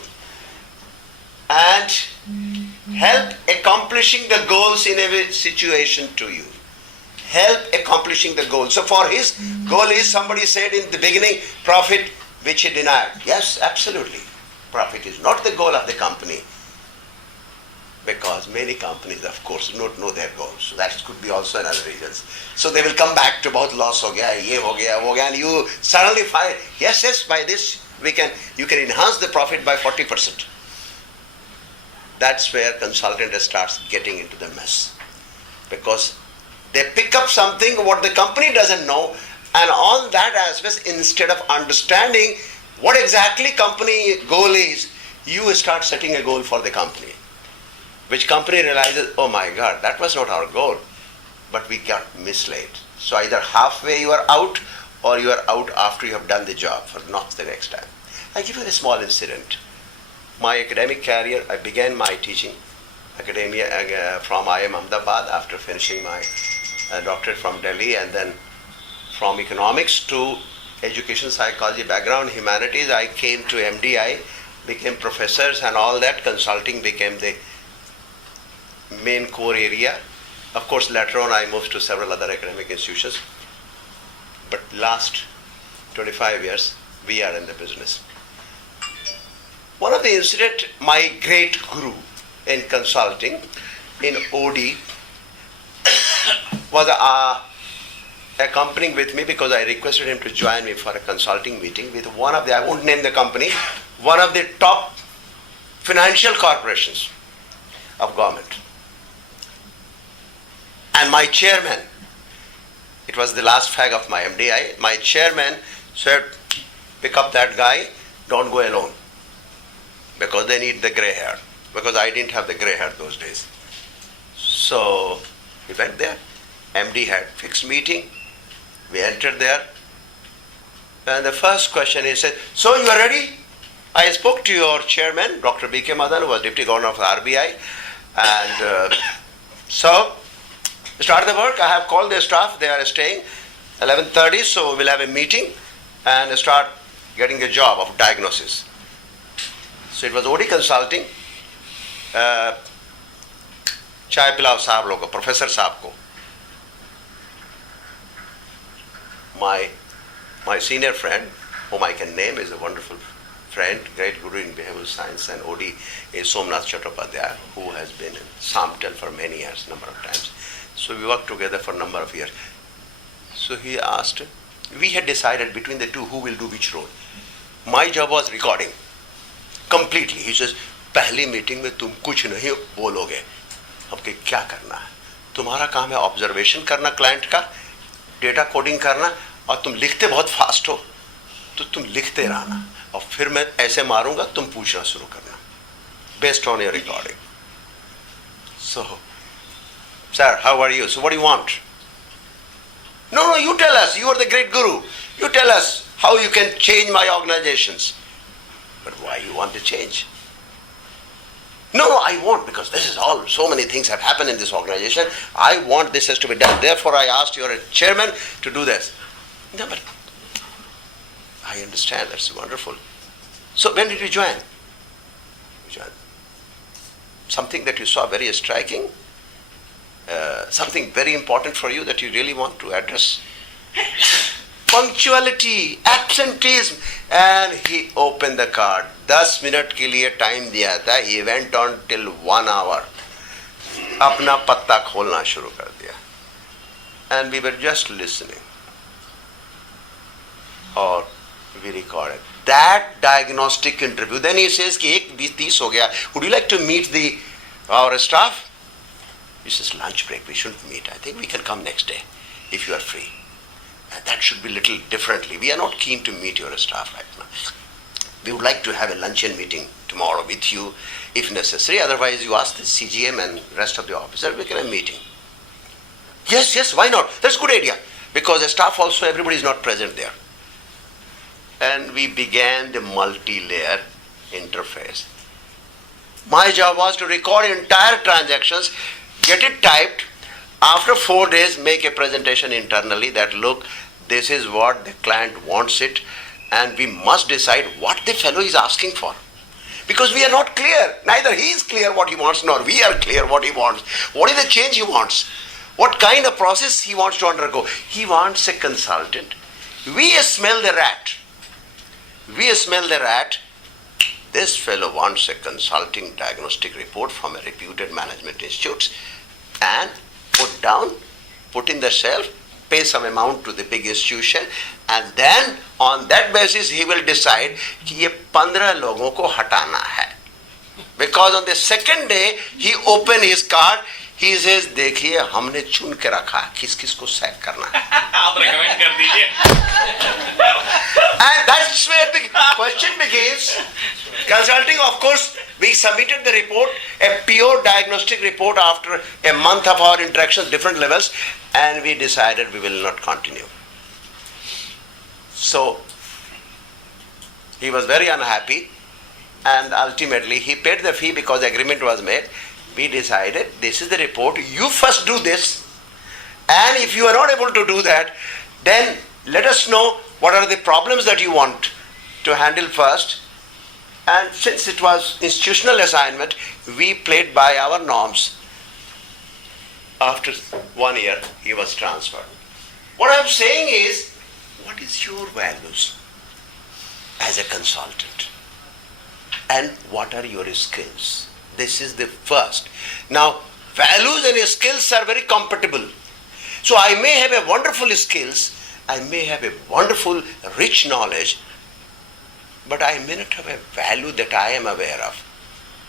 and help accomplishing the goals in a situation to you. Help accomplishing the goal. So for his goal is, somebody said in the beginning, profit, which he denied. Yes, absolutely. Profit is not the goal of the company, because many companies, of course, do not know their goals. So that could be also another reason. So they will come back to about loss ho gaya, ye ho gaya, wo gaya, and you suddenly find, yes, by this you can enhance the profit by 40%. That's where consultant starts getting into the mess, because they pick up something what the company doesn't know, and on that aspect, instead of understanding what exactly company goal is, you start setting a goal for the company, which company realizes, oh my God, that was not our goal, but we got misled. So either halfway you are out, or you are out after you have done the job for not the next time. I give you a small incident. My academic career, I began my teaching academia from IIM Ahmedabad after finishing my doctorate from Delhi, and then from economics to education psychology background, humanities, I came to MDI, became professors and all that. Consulting became the main core area. Of course, later on I moved to several other academic institutions. But last 25 years, we are in the business. One of the incident, my great guru in consulting in OD was accompanying with me, because I requested him to join me for a consulting meeting with one of the, I won't name the company, one of the top financial corporations of government. And my chairman, it was the last fag of my MDI, my chairman said, pick up that guy, don't go alone, because they need the gray hair, because I didn't have the gray hair those days. So we went there, MD had fixed meeting, we entered there, and the first question he said, so you are ready? I spoke to your chairman, Dr. B.K. Madan, who was Deputy Governor of the RBI, and so start the work. I have called the staff, they are staying 11:30, so we'll have a meeting and start getting a job of diagnosis. So it was OD consulting, चाय पिलाओ साहब लोगों को, professor साहब को. My senior friend, whom I can name, is a wonderful friend, great guru in behavioral science and OD, is Somnath Chattopadhyay, who has been in Samtel for many years, number of times. So we worked together for a number of years. So he asked, we had decided between the two who will do which role. My job was recording completely. He says, पहली meeting में तुम कुछ नहीं बोलोगे. हमके क्या करना है? तुम्हारा काम है ऑब्जर्वेशन करना क्लाइंट का, डेटा कोडिंग करना, और तुम लिखते बहुत फास्ट हो तो तुम लिखते रहना, और फिर मैं ऐसे मारूंगा, तुम पूछना शुरू करना based on your recording. So, sir, how are you? So what do you want? No, you tell us. You are the great guru. You tell us how you can change my organizations. But why you want to change? No, I won't, because this is all, so many things have happened in this organization. I want this has to be done. Therefore, I asked your chairman to do this. No, but I understand. That's wonderful. So when did you join? Something that you saw very striking? Something very important for you that you really want to address? Punctuality, absenteeism. And he opened the card. 10 minute के लिए time दिया था. He went on till 1 hour. अपना पत्ता खोलना शुरू कर दिया. And we were just listening. Or we recorded that diagnostic interview. Then he says कि 1:20 हो गया. Would you like to meet our staff? He says, lunch break, we shouldn't meet. I think we can come next day if you are free. And that should be little differently. We are not keen to meet your staff right now. We would like to have a luncheon meeting tomorrow with you if necessary. Otherwise, you ask the CGM and rest of the officers, we can have a meeting. Yes, why not? That's a good idea. Because the staff also, everybody is not present there. And we began the multi-layer interface. My job was to record entire transactions, get it typed. After 4 days, make a presentation internally that look, this is what the client wants it, and we must decide what the fellow is asking for. Because we are not clear. Neither he is clear what he wants, nor we are clear what he wants. What is the change he wants? What kind of process he wants to undergo? He wants a consultant. We smell the rat. This fellow wants a consulting diagnostic report from a reputed management institute and put in the shelf, pay some amount to the big institution, and then on that basis he will decide कि ये 15 लोगों को हटाना है. Because on the second day he open his card, he says देखिए हमने चुन के रखा किस किस को सेट करना है. आप recommend कर दीजिए. And that's where the question begins. Consulting, of course, we submitted the report, a pure diagnostic report after a month of our interactions, different levels, and we decided we will not continue. So, he was very unhappy, and ultimately he paid the fee because the agreement was made. We decided, this is the report, you first do this, and if you are not able to do that, then let us know what are the problems that you want to handle first. And since it was institutional assignment, we played by our norms. After 1 year, he was transferred. What I'm saying is, what is your values as a consultant? And what are your skills? This is the first. Now, values and skills are very compatible. So I may have a wonderful skills, I may have a wonderful rich knowledge, but I may not have a value that I am aware of.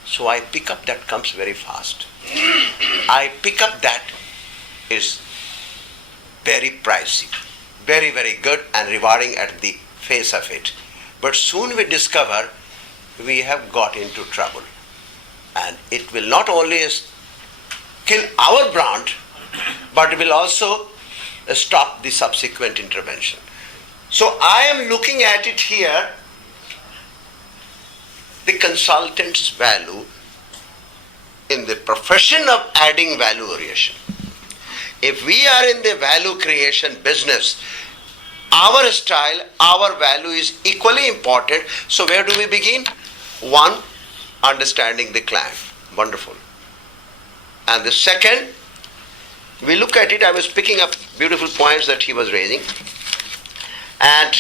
So I pick up that comes very fast. I pick up that is very pricey, very, very good and rewarding at the face of it. But soon we discover we have got into trouble. And it will not only kill our brand, but it will also stop the subsequent intervention. So I am looking at it here, the consultant's value in the profession of adding value creation. If we are in the value creation business, our style, our value is equally important. So where do we begin? 1, understanding the client. Wonderful. And the second, we look at it, I was picking up beautiful points that he was raising, and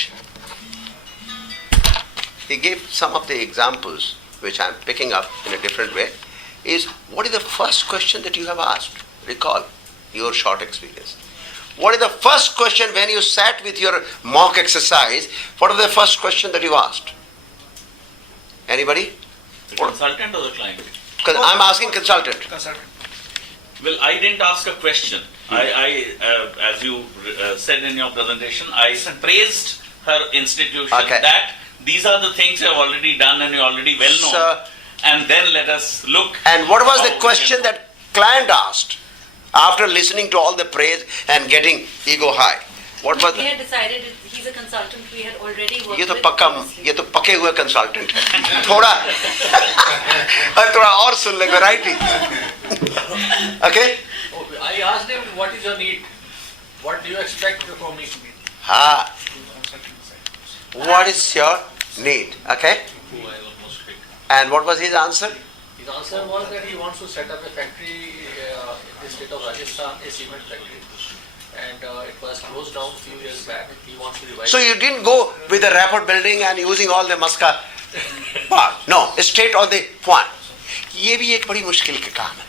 he gave some of the examples which I am picking up in a different way, is what is the first question that you have asked? Recall your short experience. What is the first question when you sat with your mock exercise? What was the first question that you asked? Anybody? The consultant or the client? I'm asking consultant. Well, I didn't ask a question. As you said in your presentation, I praised her institution that these are the things you have already done and you're already well known. Sir, and then let us look. And what was the question that client asked after listening to all the praise and getting ego high? What was We had decided he's a consultant we had already worked ये तो with. पक्का ये तो पके हुए consultant है थोड़ा थोड़ा और सुन ले variety okay I asked him, what is your need? What do you expect from me? हाँ what is your need okay and what was his answer? His answer was that he wants to set up a factory in the state of Rajasthan, a cement factory. And it was closed down a few years back. He wants to revive So you didn't go with the rapport building and using all the maska part. No, straight on the point. ये भी एक बड़ी मुश्किल का काम है.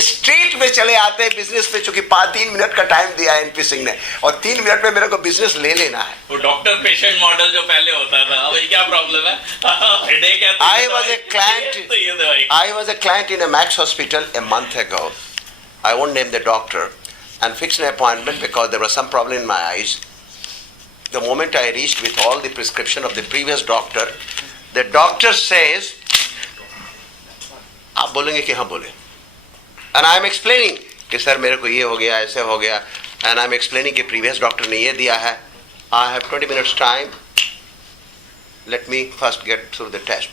Straight में चले आते हैं बिजनेस पे, चूंकि 3 मिनट का टाइम दिया है एनपी सिंह ने और 3 मिनट में मेरे को बिजनेस ले लेना है. वो डॉक्टर पेशेंट मॉडल जो पहले होता था, भाई क्या प्रॉब्लम है? हेडेक है. I was a client in a Max hospital a month ago. I won't name the doctor, and fixed an appointment because there was some problem in my eyes. The moment I reached with all the prescription of the previous doctor, the doctor says, आप बोलेंगे कि हाँ बोले. And I am explaining कि sir मेरे को ये हो गया ऐसे हो गया, and I am explaining कि previous doctor ने ये दिया है. I have 20 minutes time. Let me first get through the test.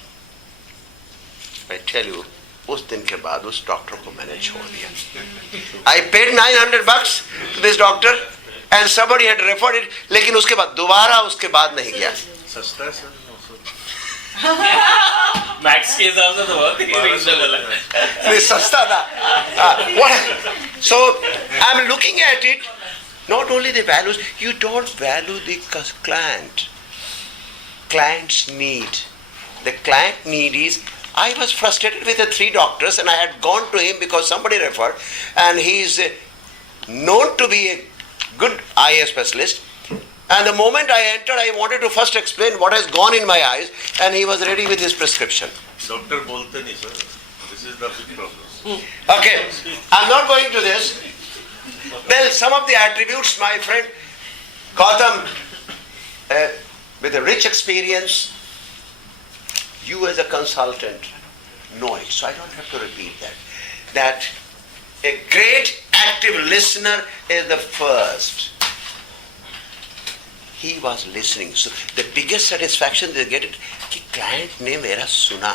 I tell you, उस दिन के बाद उस डॉक्टर को मैंने छोड़ दिया. I paid $900 to this doctor and somebody had referred it, लेकिन उसके बाद दोबारा उसके बाद नहीं गया. सस्ता है सर. मैक्स के हिसाब से तो बहुत ही रीजनेबल है. नहीं सस्ता था. So I'm looking at it. Not only the values, you don't value the client. Client's need. The client need is, I was frustrated with the 3 doctors and I had gone to him because somebody referred, and he is known to be a good eye specialist. And the moment I entered, I wanted to first explain what has gone in my eyes, and he was ready with his prescription. Doctor बोलते नहीं sir. This is the big problem. Okay, I'm not going to this. Well, some of the attributes, my friend Gautam, with a rich experience, you as a consultant know it, so I don't have to repeat that. That a great active listener is the first. He was listening. So the biggest satisfaction they get it कि client ने मेरा सुना.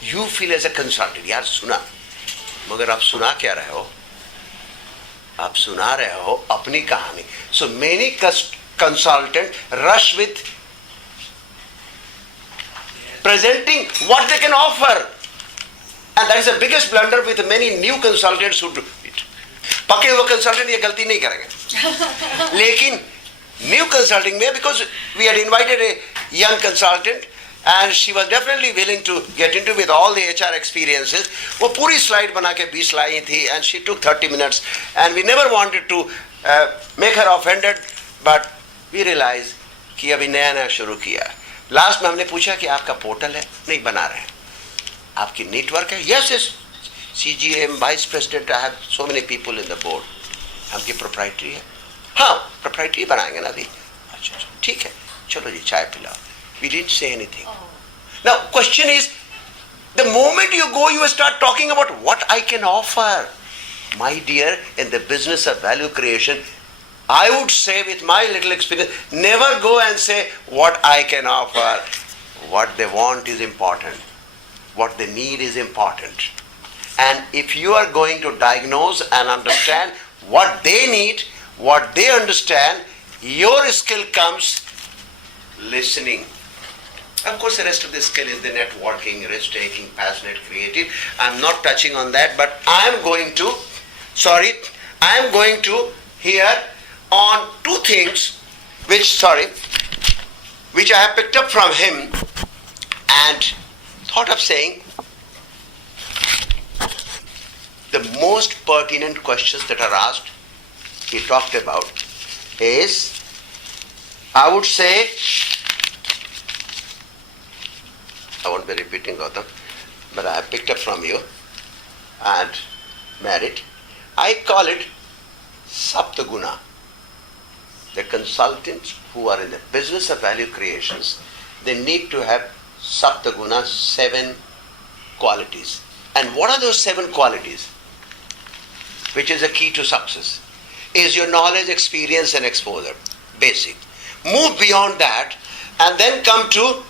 You feel as a consultant, यार सुना. मगर आप सुना क्या रहे हो? आप सुना रहे हो अपनी कहानी. So many consultants rush with presenting what they can offer, and that is the biggest blunder with many new consultants who do it. पके हुए consultant ये गलती नहीं करेंगे. लेकिन new consulting में, because we had invited a young consultant and she was definitely willing to get into with all the HR experiences. वो पूरी slide बना के 20 लाई थी and she took 30 minutes and we never wanted to make her offended, but we realized कि अभी नया नया शुरू किया. लास्ट में हमने पूछा कि आपका पोर्टल है? नहीं बना रहे हैं. आपकी नेटवर्क है? Yes yes. CGM vice president, I have so many people in the board. हमकी प्रोप्राइटरी है? हाँ प्रोप्राइटरी बनाएंगे ना अभी. अच्छा ठीक है, चलो जी चाय पिलाओ. We didn't say anything. Now question is, the moment you go, you start talking about what I can offer. My dear, in the business of value creation, I would say with my little experience, never go and say what I can offer. What they want is important. What they need is important. And if you are going to diagnose and understand what they need, what they understand, your skill comes listening. Of course, the rest of the skill is the networking, risk-taking, passionate, creative. I'm not touching on that, but I'm going to here on two things which I have picked up from him and thought of saying the most pertinent questions that are asked, he talked about, is, I would say, I won't be repeating Gautam, but I have picked up from you and merit. I call it Saptaguna. The consultants who are in the business of value creations, they need to have Saptaguna, 7 qualities. And what are those 7 qualities? Which is the key to success? Is your knowledge, experience and exposure. Basic. Move beyond that and then come to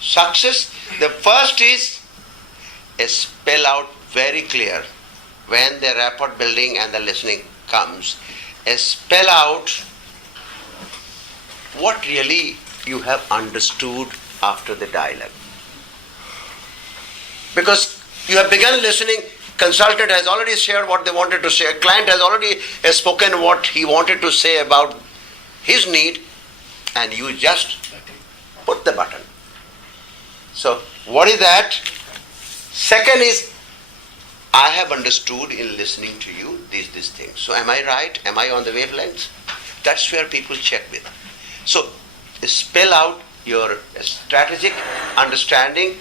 success. The first is spell out very clear when the rapport building and the listening comes. Spell out what really you have understood after the dialogue. Because you have begun listening, consultant has already shared what they wanted to say, client has already spoken what he wanted to say about his need, and you just put the button. So, what is that? Second is, I have understood in listening to you these things. So, am I right? Am I on the wavelength? That's where people check with. So, spell out your strategic understanding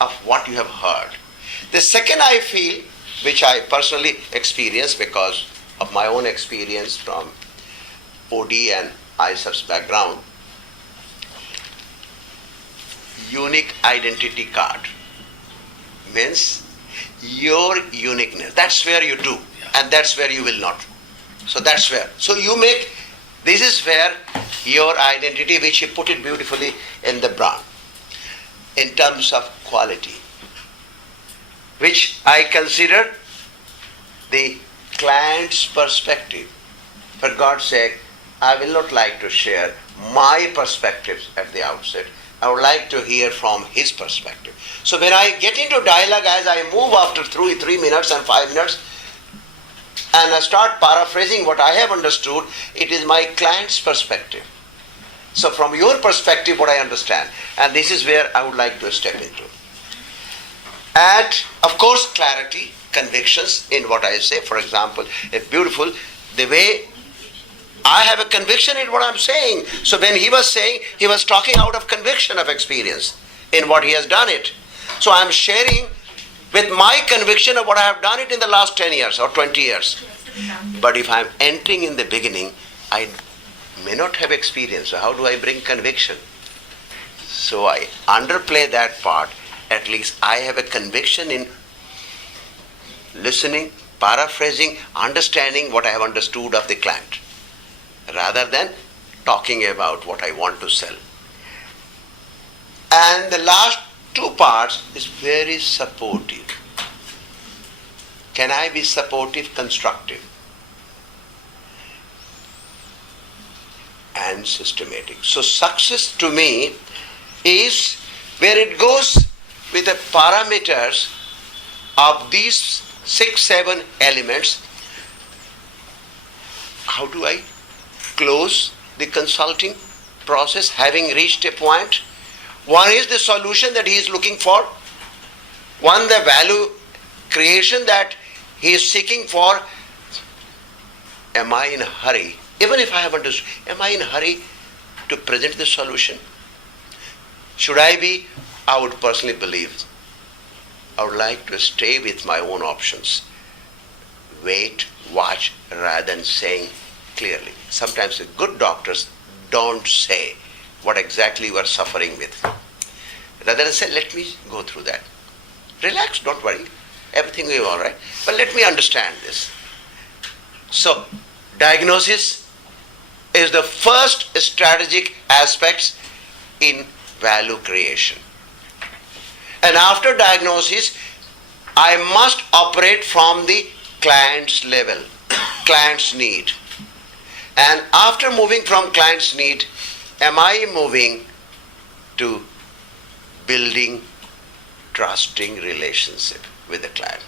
of what you have heard. The second I feel, which I personally experience because of my own experience from OD and ICEP's background, unique identity card means your uniqueness. That's where you do, and that's where you will not. So that's where. So you make, this is where your identity, which you put it beautifully in the brand, in terms of quality, which I consider the client's perspective. For God's sake, I will not like to share my perspectives at the outset. I would like to hear from his perspective. So when I get into dialogue, as I move after 3 minutes and 5 minutes, and I start paraphrasing what I have understood, it is my client's perspective. So from your perspective, what I understand, and this is where I would like to step into. And of course, clarity, convictions in what I say. For example, it's beautiful, the way I have a conviction in what I'm saying. So when he was saying, he was talking out of conviction of experience in what he has done it. So I'm sharing with my conviction of what I have done it in the last 10 years or 20 years. But if I'm entering in the beginning, I may not have experience. So how do I bring conviction? So I underplay that part. At least I have a conviction in listening, paraphrasing, understanding what I have understood of the client, rather than talking about what I want to sell. And the last 2 parts is very supportive. Can I be supportive, constructive, and systematic? So success to me is where it goes with the parameters of these 6-7 elements. How do I close the consulting process having reached a point? One is the solution that he is looking for. One, the value creation that he is seeking for. Am I in a hurry? Even if I have understood, am I in a hurry to present the solution? Should I be? I would personally believe, I would like to stay with my own options. Wait, watch, rather than saying clearly. Sometimes the good doctors don't say what exactly you are suffering with. Rather than say, let me go through that. Relax, don't worry. Everything will be all right. But let me understand this. So, diagnosis is the first strategic aspect in value creation. And after diagnosis, I must operate from the client's level, client's need. And after moving from client's need, am I moving to building trusting relationship with the client.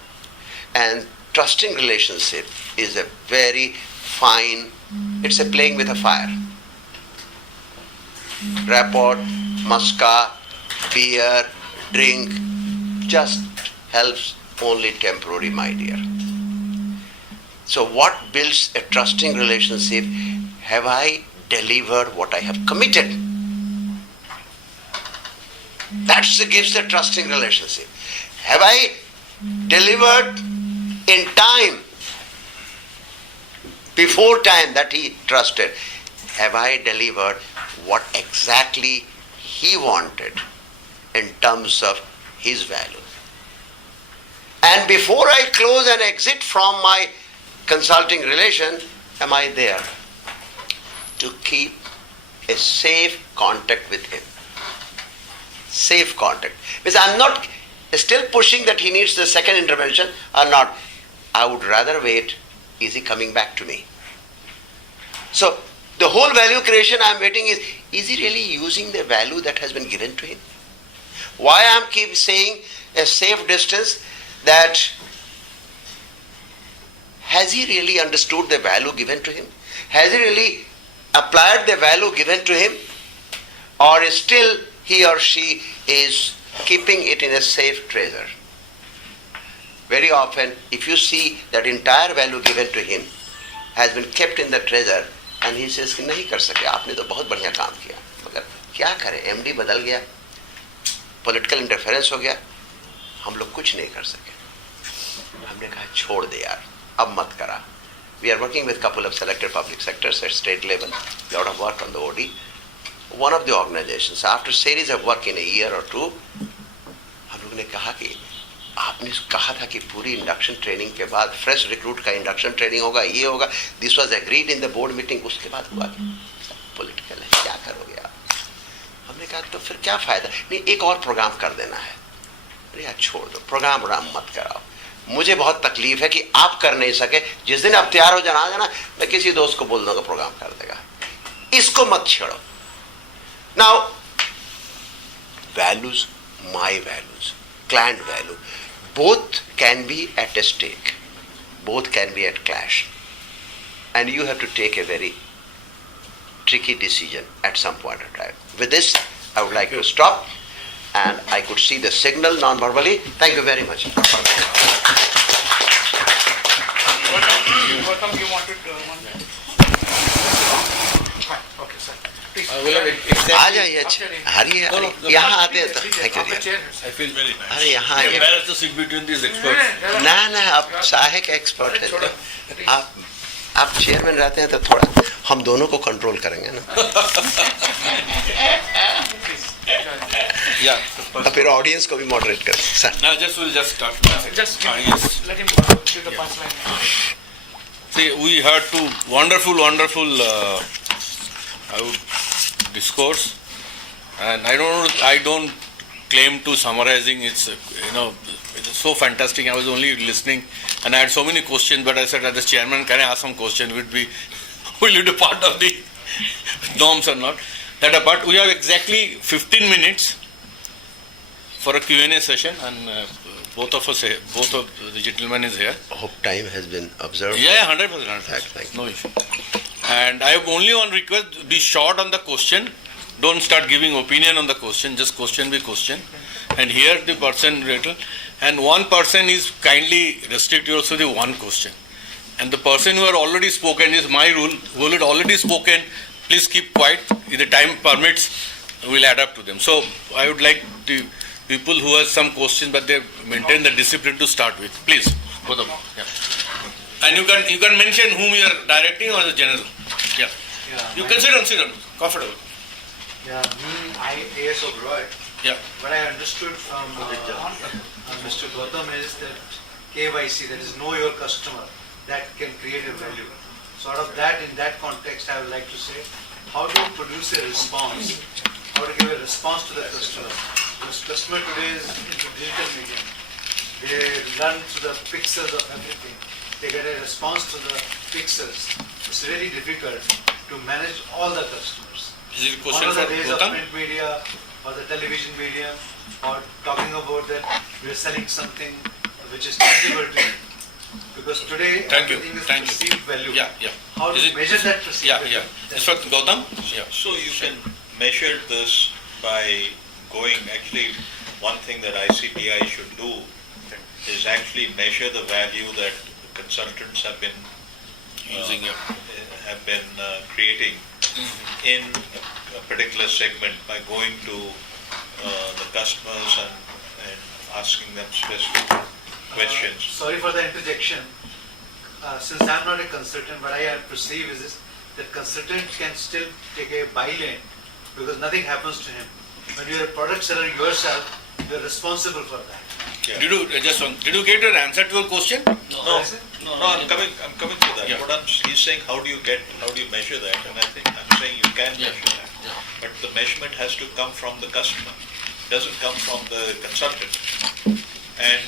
And trusting relationship is a very fine, it's a playing with a fire. Rapport, muska, beer, drink, just helps only temporary, my dear. So what builds a trusting relationship? Have I delivered what I have committed? That gives the trusting relationship. Have I delivered in time? Before time that he trusted. Have I delivered what exactly he wanted in terms of his value? And before I close and exit from my consulting relation, am I there to keep a safe contact with him? Safe contact. Because I'm not still pushing that he needs the second intervention or not. I would rather wait, is he coming back to me? So the whole value creation I'm waiting is he really using the value that has been given to him? Why I'm keep saying a safe distance, that has he really understood the value given to him? Has he really applied the value given to him? Or still he or she is keeping it in a safe treasure? Very often, if you see that entire value given to him has been kept in the treasure, and he says, नहीं कर सके, आपने तो बहुत बढ़िया काम किया, मगर क्या करें, MD बदल गया, पॉलिटिकल इंटरफेरेंस हो गया, हम लोग कुछ नहीं कर सके. हमने कहा छोड़ दे यार, अब मत करा. We are working with a couple of selected public sectors at state level, lot of work on the OD. One of the organizations, after series of work in a year or two, हम लोग ने कहा कि आपने कहा था कि पूरी इंडक्शन ट्रेनिंग के बाद फ्रेश रिक्रूट का इंडक्शन ट्रेनिंग होगा, ये होगा, this was agreed in the board meeting. उसके बाद हुआ पॉलिटिकल है, क्या करोगे आप? हमने कहा तो फिर क्या फायदा, नहीं एक और प्रोग्राम कर देना है. अरे यार छोड़ दो, प्रोग्राम मत कराओ. मुझे बहुत तकलीफ है कि आप कर नहीं सके. जिस दिन आप तैयार हो जाना, मैं किसी दोस्त को बोल दूंगा प्रोग्राम कर देगा. इसको मत छेड़ो. Now values, my values, client value, both can be at a stake, both can be at clash, and you have to take a very tricky decision at some point of time. With this, I would like to stop, and I could see the signal non-verbally. Thank you very much. Welcome, you wanted one minute. Fine, okay, sir. Please. आ जाइए. अरे यहाँ आते हैं तो thank you. I feel very nice. अरे यहाँ I'm embarrassed to sit between these experts. ना आप सहायक एक्सपर्ट हैं. आप चेयरमैन रहते हैं तो थोड़ा हम दोनों को कंट्रोल करेंगे ना. Yeah. तो फिर ऑडियंस को भी मॉडरेट करें sir. Now we'll just start. Just yes. let him do the punchline. See, we heard two wonderful discourse, and I don't claim to summarizing. It's it's so fantastic. I was only listening, and I had so many questions. But I said, as chairman, can I ask some questions? Will it be a part of the norms or not? That apart, we have exactly 15 minutes for a Q&A session, and both of the gentlemen is here. Hope time has been observed. Yeah, 100%. Thank you. No issue. And I have only one request: be short on the question. Don't start giving opinion on the question. Just question by question. And here the person written, and one person is kindly restrict yourself to one question. And the person who had already spoken is my rule. Who had already spoken, please keep quiet. If the time permits, we'll adapt to them. So I would like the people who have some questions, but they maintain the discipline to start with. Please, both of them. Yeah. And you can mention whom you are directing or the general. Yeah. You can sit down, comfortable. Yeah, AS Oberoi. Yeah. What I understood from Mr. Gautam is that KYC, that is know your customer, that can create a value. So out of that, in that context, I would like to say, how do you produce a response? How to give a response to the customer? Because customer today is into digital media. They run to the pixels of everything. They get a response to the pixels. It's very difficult to manage all the customers. Is it a One question of the for days of Gautam? print media, or the television medium, or talking about that we are selling something which is tangible to you. Because today Thank you. everything is Thank you. perceived value. Yeah, yeah. How Is to it- measure that perceived Yeah, value? yeah. This one, Gautam? Yeah. So you can measure this by going, actually, one thing that ICPI should do is actually measure the value that consultants have been Using it. creating in a particular segment by going to the customers and asking them specific questions. Sorry for the interjection. Since I'm not a consultant, what I perceive is this, that consultant can still take a buy lane because nothing happens to him. When you're a product seller yourself, you're responsible for that. Yeah. Did you get your answer to your question? No, I'm coming to that. Yeah. He's saying, how do you measure that? And I think I'm saying you can Yeah. measure that. But the measurement has to come from the customer. It doesn't come from the consultant. And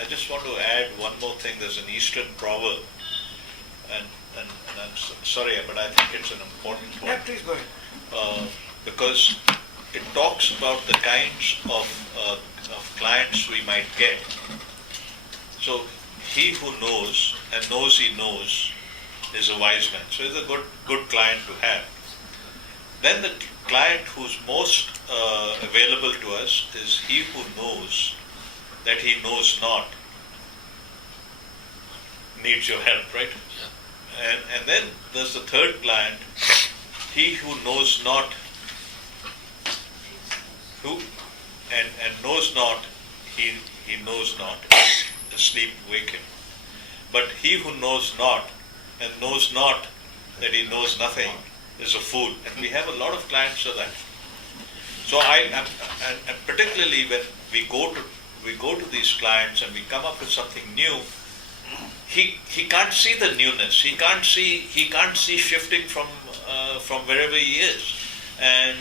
I just want to add one more thing. There's an Eastern proverb, and I'm sorry, but I think it's an important Yeah, point. please go ahead. Because it talks about the kinds of clients we might get. So he who knows and knows he knows is a wise man. So he's a good client to have. Then the client who's most available to us is he who knows that he knows not needs your help, right? Yeah. And then there's the third client, he who knows not who and knows not, he knows not, asleep wake him. But he who knows not and knows not that he knows nothing is a fool. And we have a lot of clients of that. So and particularly when we go to these clients and we come up with something new, he can't see the newness. He can't see shifting from wherever he is, and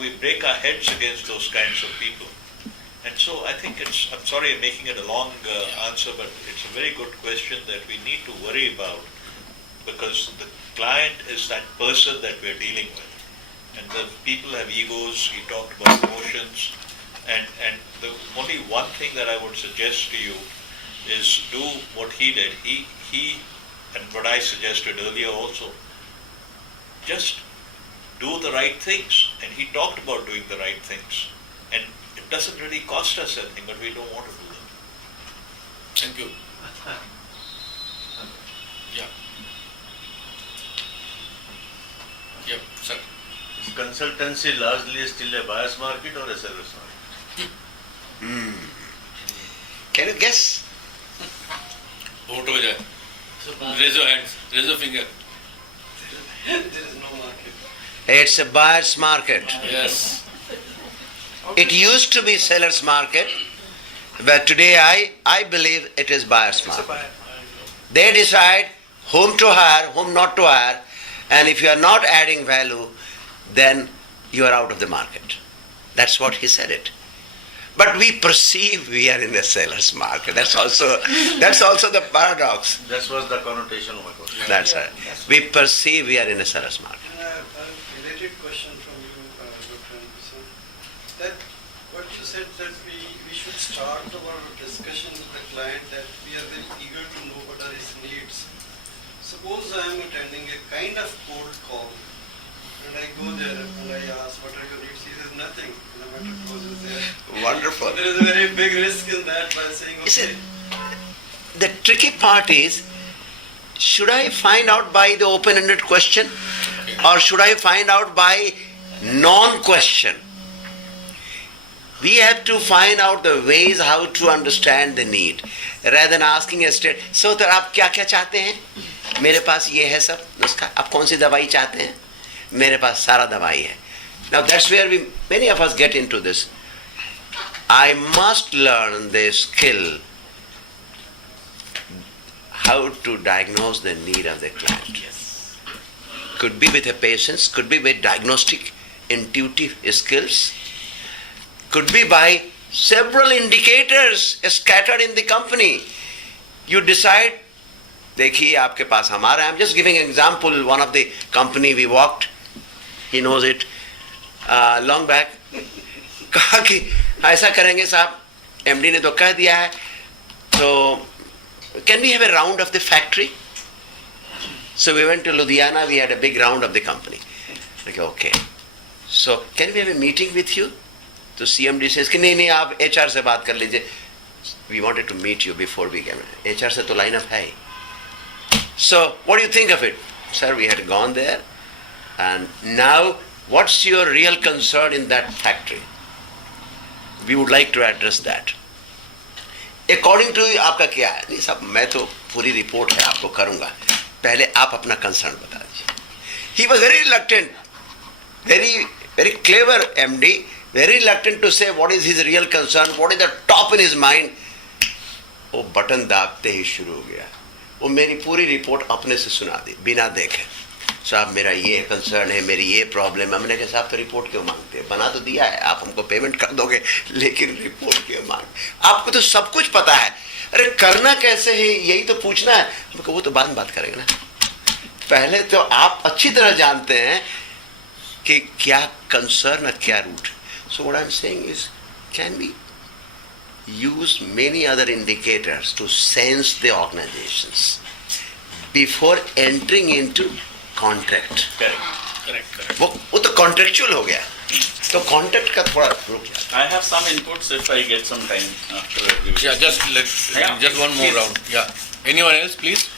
we break our heads against those kinds of people. And so I think I'm sorry I'm making it a long answer, but it's a very good question that we need to worry about, because the client is that person that we're dealing with. And the people have egos, he talked about emotions, and the only one thing that I would suggest to you is do what he did. He and what I suggested earlier also, just do the right things. And he talked about doing the right things. And it doesn't really cost us anything, but we don't want to do them. Thank you. Yeah. Yep, sir. Is consultancy largely still a buyer's market or a seller's market? Can you guess? Vote ho jaye. Raise your hands. Raise your finger. It's a buyer's market. Yes. It used to be seller's market, but today I believe it is buyer's market. They decide whom to hire, whom not to hire, and if you are not adding value, then you are out of the market. That's what he said it. But we perceive we are in a seller's market. That's also the paradox. That was the connotation of my question. That's right. We perceive we are in a seller's market. A related question from you, Dr. Anderson. That what you said that we should start our discussion with the client that we are very eager to know what are his needs. Suppose I am attending a kind of cold call and I go there and I ask what are your needs? He says nothing. No matter close is there. Wonderful. So there is a very big risk in that by saying okay. The tricky part is, should I find out by the open-ended question or should I find out by non-question? We have to find out the ways how to understand the need rather than asking a straight, so sir, आप क्या क्या चाहते हैं? मेरे पास ये है सब नुस्खा. आप कौन सी दवाई चाहते हैं? मेरे पास सारा दवाई है. Now that's where many of us get into this. I must learn the skill how to diagnose the need of the client. Could be with a patient's, could be with diagnostic, intuitive skills, could be by several indicators scattered in the company. You decide, देखिए आपके पास हमारा, I'm just giving an example, one of the company we worked, he knows it, long back, कहा कि ऐसा करेंगे साहब, MD ने तो कह दिया है, तो can we have a round of the factory? So we went to Ludhiana, we had a big round of the company. Okay. So can we have a meeting with you? So CMD says कि नहीं आप HR से बात कर लीजिए. We wanted to meet you before we came. HR से तो line up है. So what do you think of it? Sir, we had gone there, and now what's your real concern in that factory? We would like to address that. According to you, आपका क्या है? नहीं साहब, मैं तो पूरी report है आपको करूँगा, पहले आप अपना कंसर्न बता दीजिए. He was very reluctant, very clever MD, very reluctant to say what is his real concern, what is the top in his mind. वो बटन दाबते ही शुरू हो गया. वो मेरी पूरी रिपोर्ट अपने से सुना दी बिना देखे. साहब मेरा ये कंसर्न है, मेरी ये प्रॉब्लम है. हमने कहा साहब तो रिपोर्ट क्यों मांगते हैं? बना तो दिया है, आप हमको पेमेंट कर दोगे, लेकिन रिपोर्ट क्यों मांग? आपको तो सब कुछ पता है. अरे करना कैसे है यही तो पूछना है. हमको वो तो बाद में बात करेंगे ना, पहले तो आप अच्छी तरह जानते हैं कि क्या कंसर्न और क्या root. So what I am saying is, can we use many other indicators to sense the organizations before entering into contract. Correct. वो तो contractual हो गया, तो contract का थोड़ा रुक जाता. I have some inputs if I get some time after review. Yeah, just one more round. Yeah. Anyone else, please?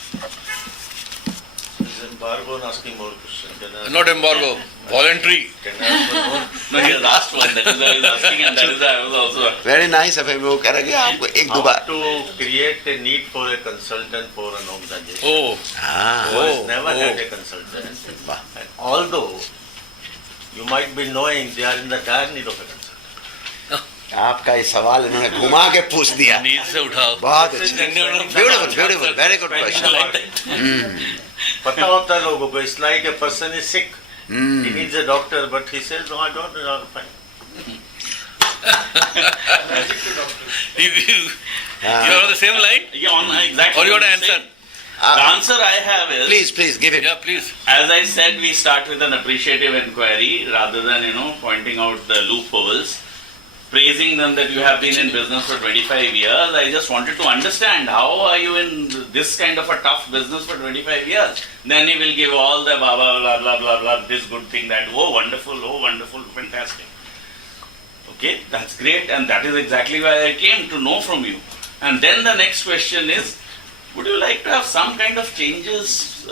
Is embargo asking more questions? Not embargo, voluntary. Can I ask one more? No, he has asked one. That is why I was asking, and that is why I was also. Very nice of him. वो करेंगे आपको एक दो बार. How to create a need for a consultant for an organization? Oh. Who has never had a consultant. And although you might be knowing they are in the dire need of a consultant. आपका ये सवाल इन्होंने घुमा के पूछ दिया. नींद से उठाओ. बहुत अच्छा. Beautiful, very good question. पता होता है लोगों को, it's like a person is sick. He needs a doctor, but he says, no, I don't know how to find. You are on the same line? Yeah, exactly. Or you want to answer? The answer I have is, Please give it. Yeah, please. as I said, we start with an appreciative inquiry rather than, pointing out the loopholes, praising them that you have been in business for 25 years. I just wanted to understand, how are you in this kind of a tough business for 25 years? Then he will give all the blah, blah, blah, blah, blah, blah, this good thing, that, oh, wonderful, fantastic. Okay, that's great, and that is exactly why I came to know from you. And then the next question is, would you like to have some kind of changes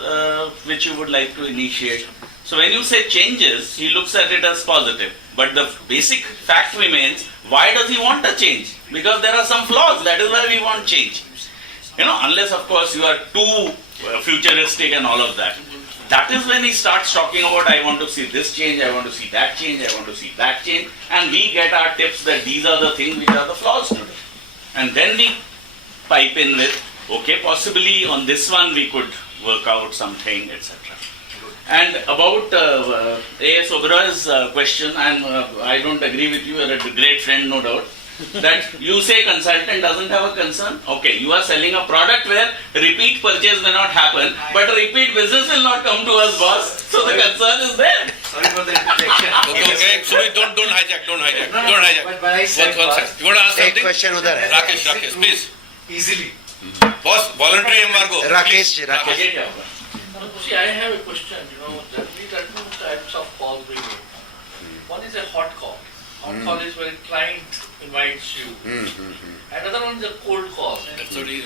which you would like to initiate? So when you say changes, he looks at it as positive. But the basic fact remains, why does he want a change? Because there are some flaws, that is why we want change. Unless of course you are too futuristic and all of that. That is when he starts talking about, I want to see this change, I want to see that change, I want to see that change. And we get our tips that these are the things which are the flaws today. And then we pipe in with, okay, possibly on this one we could work out something, etc. And about A.S. Oberoi's question, and I don't agree with you, you're a great friend, no doubt, that you say consultant doesn't have a concern. Okay, you are selling a product where repeat purchase may not happen, but repeat business will not come to us, boss. So the concern is there. Sorry for the interjection. Okay, Sumit, don't hijack. Don't hijack. But I said one second. You want to ask एक something? question उधर है. Rakesh, please. easily. Boss, voluntary embargo. Rakesh. See, I have a question. Generally there are two types of calls we make. One is a hot call. Hot call is when a client invites you. Another one is a cold call. When you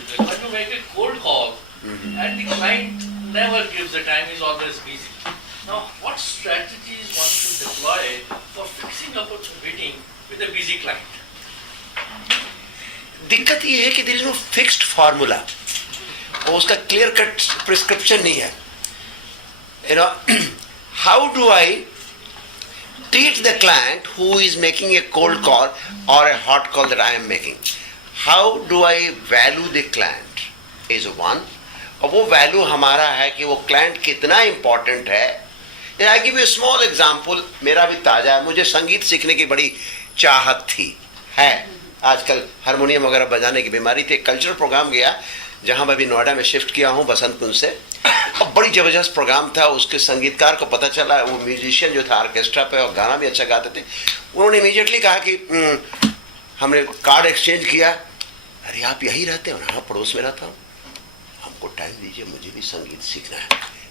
make a cold call and the client never gives the time, is always busy. Now, what strategies one should deploy for fixing up a meeting with a busy client? दिक्कत ये है कि there is no fixed formula. और उसका clear cut prescription नहीं है. How do I treat the client who is making a cold call or a hot call that I am making? How do I value the client is one. और वो value हमारा है कि वो client कितना important है. I give you a small example. मेरा भी ताजा है. मुझे संगीत सीखने की बड़ी चाहत थी. है. आजकल हारमोनियम वगैरह बजाने की बीमारी थी. कल्चरल प्रोग्राम गया. जहां मैं भी नोएडा में शिफ्ट किया हूं बसंत कुंज से, और बड़ी जबरदस्त प्रोग्राम था। उसके संगीतकार को पता चला, वो म्यूजिशियन जो था ऑर्केस्ट्रा पे और गाना भी अच्छा गाते थे, उन्होंने इमीडिएटली कहा कि हमने कार्ड एक्सचेंज किया, अरे आप यहीं रहते हो? हाँ, पड़ोस में रहता हूँ, हमको टाइम दीजिए, मुझे भी संगीत सीखना है।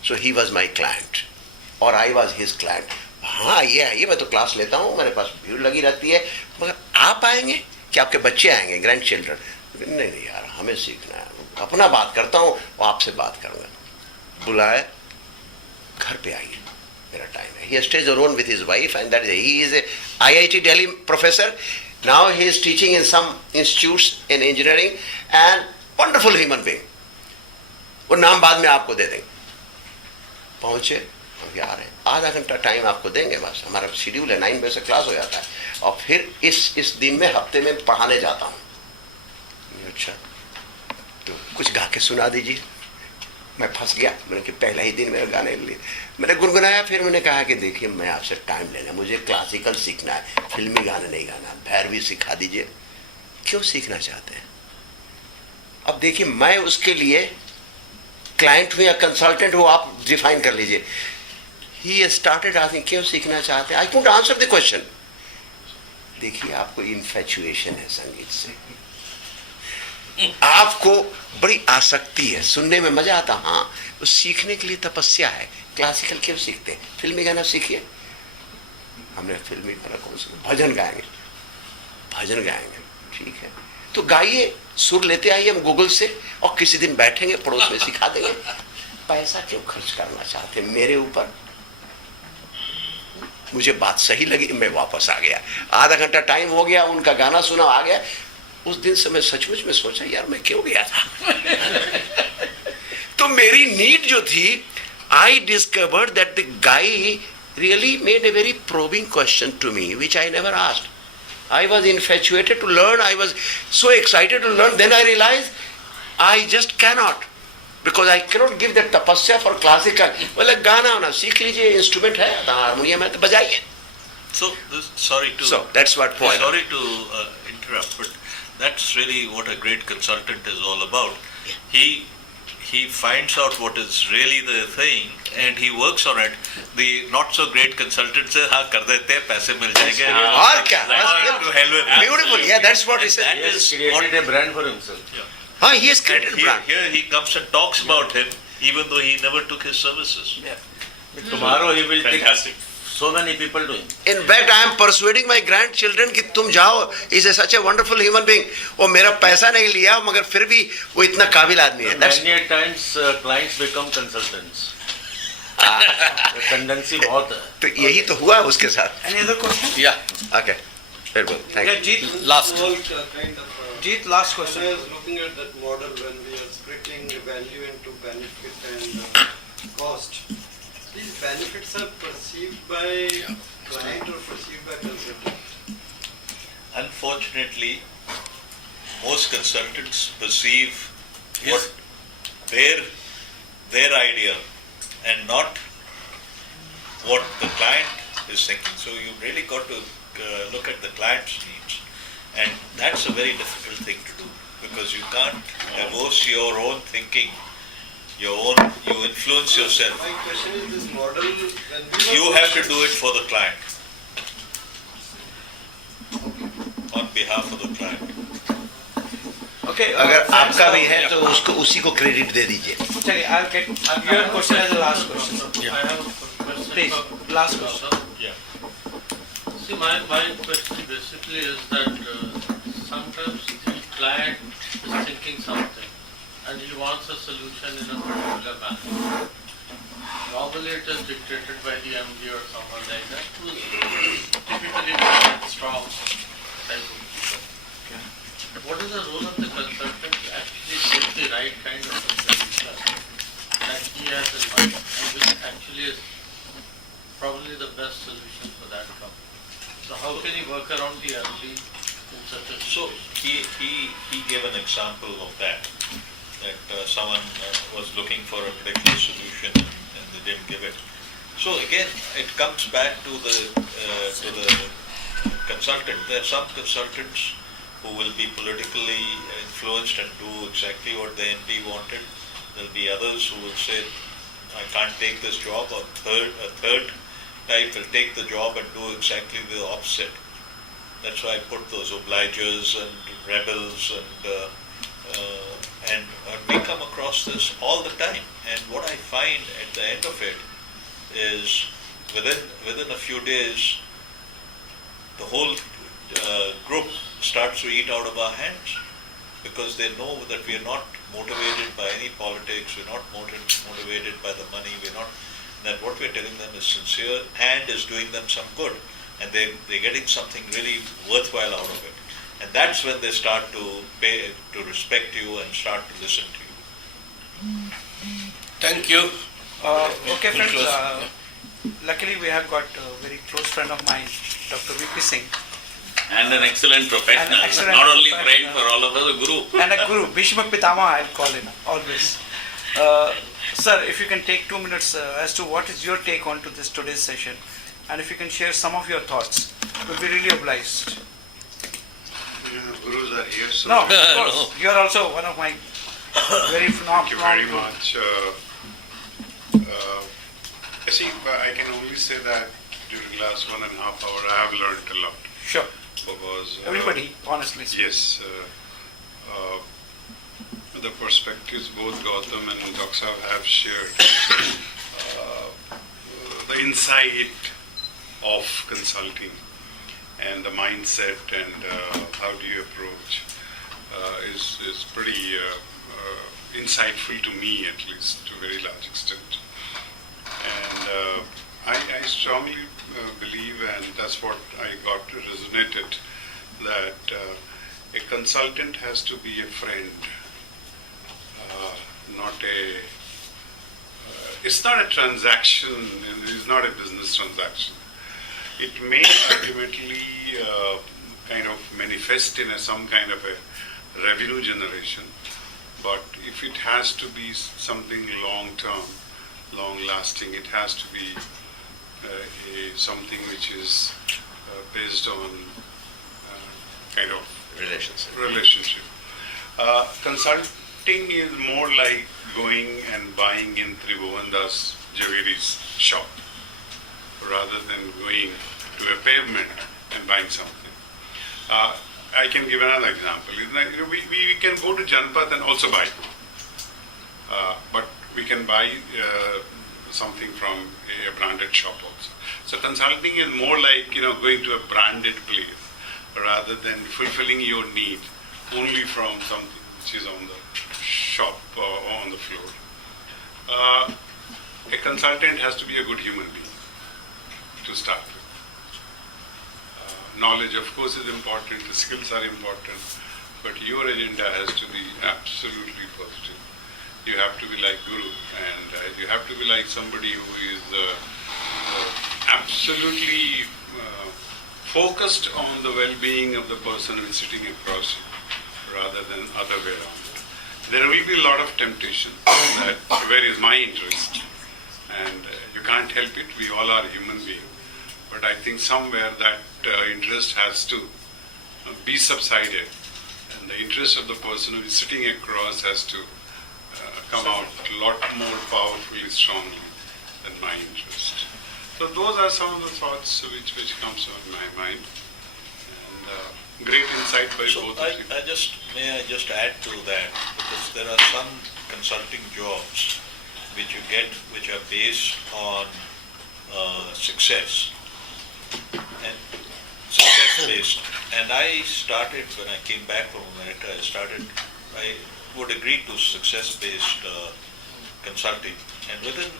सो ही वॉज माई क्लाइंट और आई वॉज हिज क्लाइंट। हाँ आइए, मैं तो क्लास लेता हूँ, मेरे पास भीड़ लगी रहती है, मगर आप आएंगे कि आपके बच्चे आएंगे, ग्रैंड चिल्ड्रन? नहीं यार, हमें सीखना है, अपना बात करता हूँ और आपसे बात करूँगा। बुलाए, घर पे आइए, मेरा टाइम है। He stays alone with his wife and that he is a IIT Delhi professor. Now he is teaching in some institutes in engineering and wonderful human being. वो नाम बाद में आपको दे देंगे। पहुंचे, हम आ रहे हैं, आधा घंटा टाइम आपको देंगे बस, हमारा शेड्यूल है, 9 बजे से क्लास हो जाता है, और फिर इस दिन में हफ्ते में पढ़ाने जाता हूँ। अच्छा, तो कुछ गा के सुना दीजिए। मैं फंस गया, मैंने कि पहला ही दिन मेरे गाने लिए मैंने गुनगुनाया। फिर मैंने कहा कि देखिए, मैं आपसे टाइम लेना, मुझे क्लासिकल सीखना है, फिल्मी गाने नहीं गाना, भैरवी सिखा दीजिए। क्यों सीखना चाहते हैं? अब देखिए, मैं उसके लिए क्लाइंट हूँ या कंसल्टेंट हूँ, आप डिफाइन कर लीजिए। ही स्टार्टेड आस्किंग, क्यों सीखना चाहते हैं? I couldn't answer the question. देखिए, आपको इन्फैचुएशन है संगीत से, आपको बड़ी आसक्ति है, सुनने में मजा आता। हाँ, वो सीखने के लिए तपस्या है। क्लासिकल क्यों सीखते हैं? फिल्मी गाना सीखिए। हमने फिल्मी गाना कौन सा? भजन गाएंगे, भजन गाएंगे, ठीक है, तो गाइए, सुर लेते आइए हम गूगल से, और किसी दिन बैठेंगे, पड़ोस में सिखा देंगे। पैसा क्यों खर्च करना चाहते हैं मेरे ऊपर? मुझे बात सही लगी, मैं वापस आ गया। आधा घंटा टाइम हो गया, उनका गाना सुना, आ गया। उस दिन से मैं सचमुच में सोचा, यार मैं क्यों गया था? तो मेरी नीड जो थी, I discovered that the guy really made a very probing question to me, which I never asked. I was infatuated to learn, I was so excited to learn, then I realized I just cannot, because I cannot give that tapasya for classical. Well, गाना वाना सीख लीजिए, instrument है, harmonium है तो बजाइए। So that's what point. Sorry to interrupt, but that's really what a great consultant is all about. He finds out what is really the thing and he works on it. The not so great consultant says, हाँ कर देते हैं, पैसे मिल जाएंगे। और क्या? To hell with it. Beautiful, yeah, that's what he said. That He has is created what a brand for himself. हाँ, he has created a brand. here he comes and talks about him, even though he never took his services. Tomorrow he will take Fantastic. so many people to him. In fact, I am persuading my grandchildren कि तुम जाओ, he is such a wonderful human being. वो मेरा पैसा नहीं लिया, मगर फिर भी वो इतना काबिल आदमी है। Many times clients become consultants. Tendency बहुत है। तो यही तो हुआ उसके साथ। Any other question? Yeah. Okay. Very good. Thank you. Jeet, Last. Jeet, last question. I was looking at that model when we are splitting value into benefit and cost. These benefits are perceived by client or perceived by consultant? Unfortunately, most consultants perceive what their idea and not what the client is thinking. So you really got to look at the client's needs, and that's a very difficult thing to do because you can't divorce your own thinking, you influence yourself. My question is this model, when we You have to do it for the client, on behalf of the client. Okay. अगर आपका भी है तो उसको उसी को credit दे दीजिए। चलिए, I'll get your question as the last question. I have a question. Please, last question. Yeah. See, my question basically is that sometimes the client is thinking something and he wants a solution in a particular manner. Normally it is dictated by the MD or someone like that who is typically very strong type of people. What is the role of the consultant to actually get the right kind of a solution that he has in mind and which actually is probably the best solution for that company? So how can he work around the MD in such a So situation? he gave an example of that someone was looking for a particular solution and they didn't give it. So again, it comes back to the consultant. There are some consultants who will be politically influenced and do exactly what the NP wanted. There'll be others who will say, I can't take this job, or a third type will take the job and do exactly the opposite. That's why I put those obligers and rebels and we come across this all the time. And what I find at the end of it is within a few days, the whole group starts to eat out of our hands, because they know that we are not motivated by any politics, we're not motivated by the money, that what we're telling them is sincere and is doing them some good, and they're getting something really worthwhile out of it. And that's when they start to respect you and start to listen to you. Thank you. Okay, friends. Luckily, we have got a very close friend of mine, Dr. V.P. Singh. And an excellent professional. An excellent Not only professional. friend for all of us, a guru. And a guru, Bhishma Pitama, I'll call him always. Sir, if you can take 2 minutes as to what is your take on to this today's session, and if you can share some of your thoughts, we'll be really obliged. Gurus are here, so No, of course. You're also one of my very phenomenal. thank you very much. See, I can only say that during the last 1.5 hours, I have learned a lot. Sure. Because Everybody, honestly. yes, the perspectives both Gautam and Dr. Saab have shared, the insight of consulting and the mindset and how do you approach is pretty insightful to me, at least to a very large extent. And I strongly believe, and that's what I got resonated, that a consultant has to be a friend, not a. It's not a transaction. It's not a business transaction. It may ultimately kind of manifest in some kind of a revenue generation, but if it has to be something long-term, long-lasting, it has to be something which is based on kind of relationship. Consulting is more like going and buying in Tribhuvandas Javeri's shop, rather than going to a pavement and buying something. I can give another example. We can go to Janpath and also buy, but we can buy something from a branded shop also. So consulting is more like going to a branded place rather than fulfilling your need only from something which is on the shop or on the floor. A consultant has to be a good human being to start with. Knowledge, of course, is important, the skills are important, but your agenda has to be absolutely positive. You have to be like Guru, and you have to be like somebody who is absolutely focused on the well-being of the person who is sitting across you, rather than other way around. There will be a lot of temptation that where is my interest, and you can't help it. We all are human beings, but I think somewhere that interest has to be subsided, and the interest of the person who is sitting across has to come out a lot more powerfully, strongly than my interest. So those are some of the thoughts which comes on my mind, and great insight by both of you. May I just add to that, because there are some consulting jobs which you get which are based on success and success based. And I started, when I came back from America, I would agree to success-based consulting, and within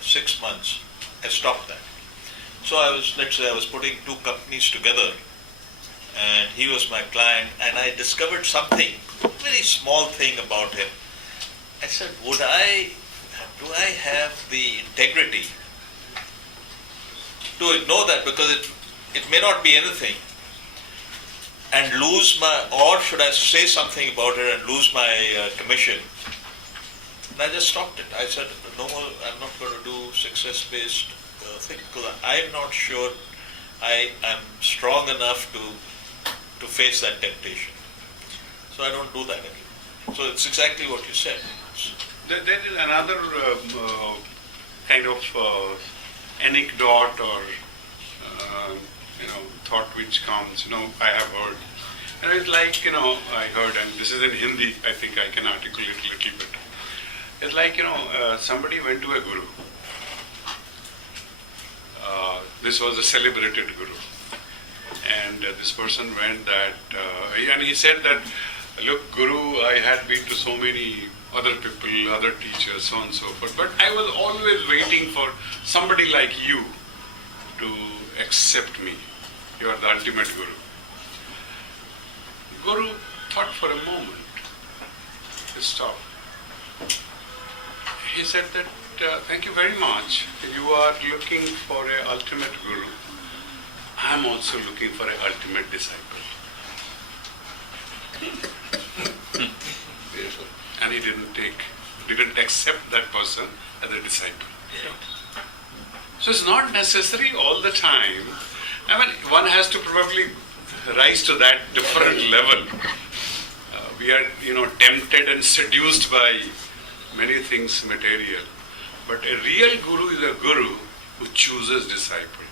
6 months, I stopped that. So let's say I was putting two companies together, and he was my client, and I discovered something, very small thing about him. I said, do I have the integrity to ignore that, because it may not be anything, and or should I say something about it and lose my commission? And I just stopped it. I said, no more, I'm not going to do success-based thing, because I'm not sure I am strong enough to to face that temptation. So I don't do that anymore. So it's exactly what you said. There is another kind of anecdote or thought which comes. I have heard. It's like I heard, and this is in Hindi. I think I can articulate a little bit. It's like somebody went to a guru. This was a celebrated guru, and this person went and he said that, look, Guru, I had been to so many other people, other teachers, so on and so forth, but I was always waiting for somebody like you to accept me. You are the ultimate Guru. Guru thought for a moment. He stopped. He said that, thank you very much. You are looking for an ultimate Guru. I am also looking for an ultimate disciple. And he didn't accept that person as a disciple. So it's not necessary all the time. I mean, one has to probably rise to that different level. We are, tempted and seduced by many things material. But a real guru is a guru who chooses disciple.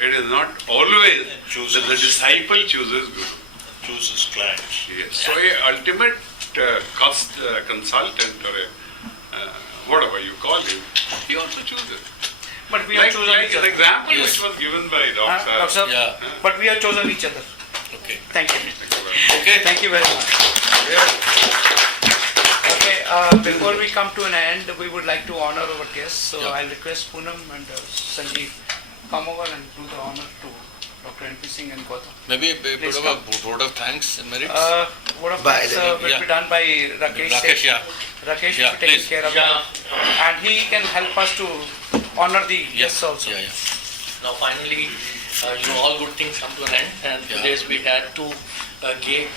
It is not always that the disciple chooses guru. Chooses clients. Yes. So a ultimate consultant or whatever you call him, he also chooses. But we have chosen each the other. example which was given by Dr. But we have chosen each other. Okay. Thank you. Okay. Thank you very much. Okay, before we come to an end, we would like to honor our guests. So I'll request Poonam and Sanjeev come over and do the honor to Dr. N.P. Singh and Gautam. Maybe a bit of a vote of thanks and merits. Vote of thanks will be done by Rakesh. Rakesh will be taking care of that. And he can help us to honor the guests also. Now finally, all good things come to an end, and today we had two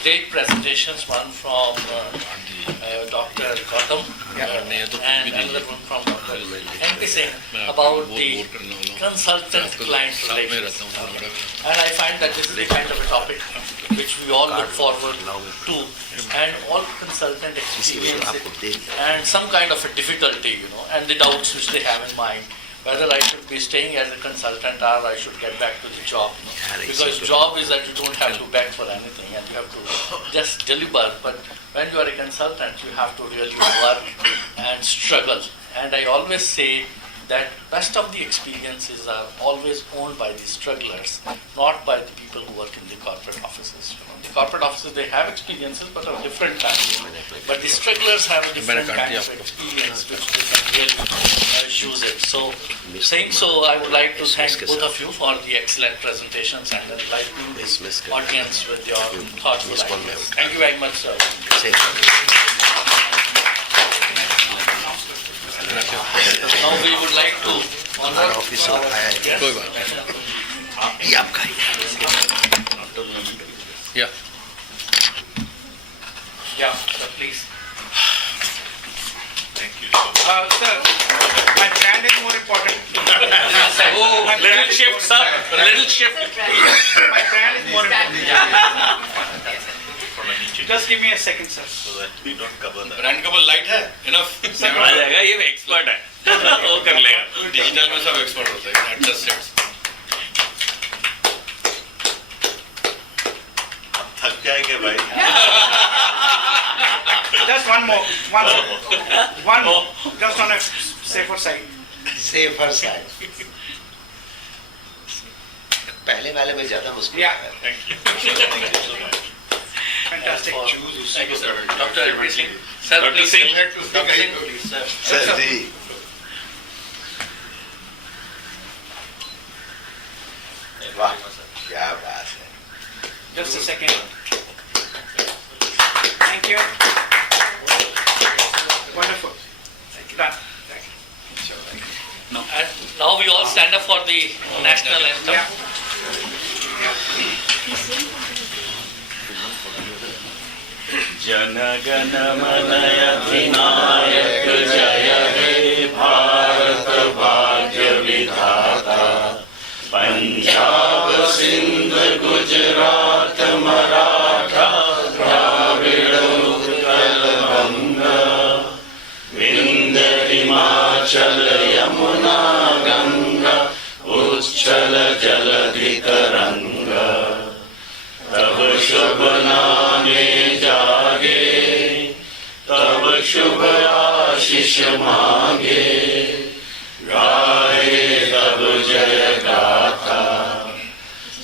great presentations, one from Dr. Gautam and another one from Dr. N.P. Singh about the consultant-client relationship. And I find that this is the kind of a topic which we all look forward to, and all consultant experience it, and some kind of a difficulty, and the doubts which they have in mind, whether I should be staying as a consultant or I should get back to the job. Because job is that you don't have to beg for anything and you have to just deliver. But when you are a consultant, you have to really work and struggle. And I always say that best of the experiences are always owned by the strugglers, not by the people who work in the corporate offices. The corporate offices, they have experiences but of different kinds. But the strugglers have a different kind of experience which they can really use it. So, saying so, I would like to thank both of you for the excellent presentations and enlightening the audience with your thoughtful ideas. Thank you very much, sir. Now we would like to honor our guests. Sir, please. Thank you so much. Sir, my brand is more important. Little shift, sir. Little shift. My brand is more important. Just give me a second, sir. So that we don't cover that. Brand का बल light है enough आ जाएगा, ये expert है, वो कर लेगा. Digital में सब एक्सपर्ट होते हैं एडजस्ट सेट्स अब थक जाएंगे भाई. Just one more. Just on a safer side. Safer side. पहले वाले में ज्यादा मुश्किल है. Thank you. Fantastic. Thank you, sir. Dr. N.P. Singh. Sir, Dr. Singh. Dr. Singh, please, sir. Sir जी. वाह, क्या बात है. Just a second. Thank you. Wonderful. Done. And now we all stand up for the national anthem. Jana Gana मन अधिनायक जय हे भारत भाग्य विधाता पंजाब सिंध गुजरात मराठा द्राविड़ उत्कल बंगा विंध्य हिमाचल यमुना गंगा उच्छल जलधि तरंगा तब शुभ नामे जागे तब शुभ आशीष मांगे गाए तब जय गाथा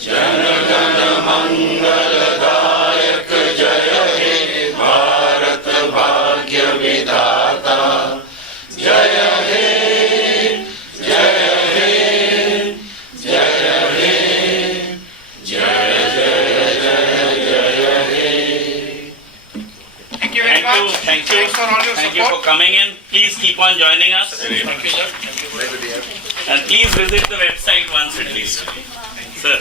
जन गण मंगलदायक जय हे भारत भाग्य विधाता जय हे जय हे जय हे जय जय जय जय हे. Thank you very much. Thank you. Thanks for all your Thank you support. for coming in. Please keep on joining us. Thank you, sir. And please visit the website once at least. Sir.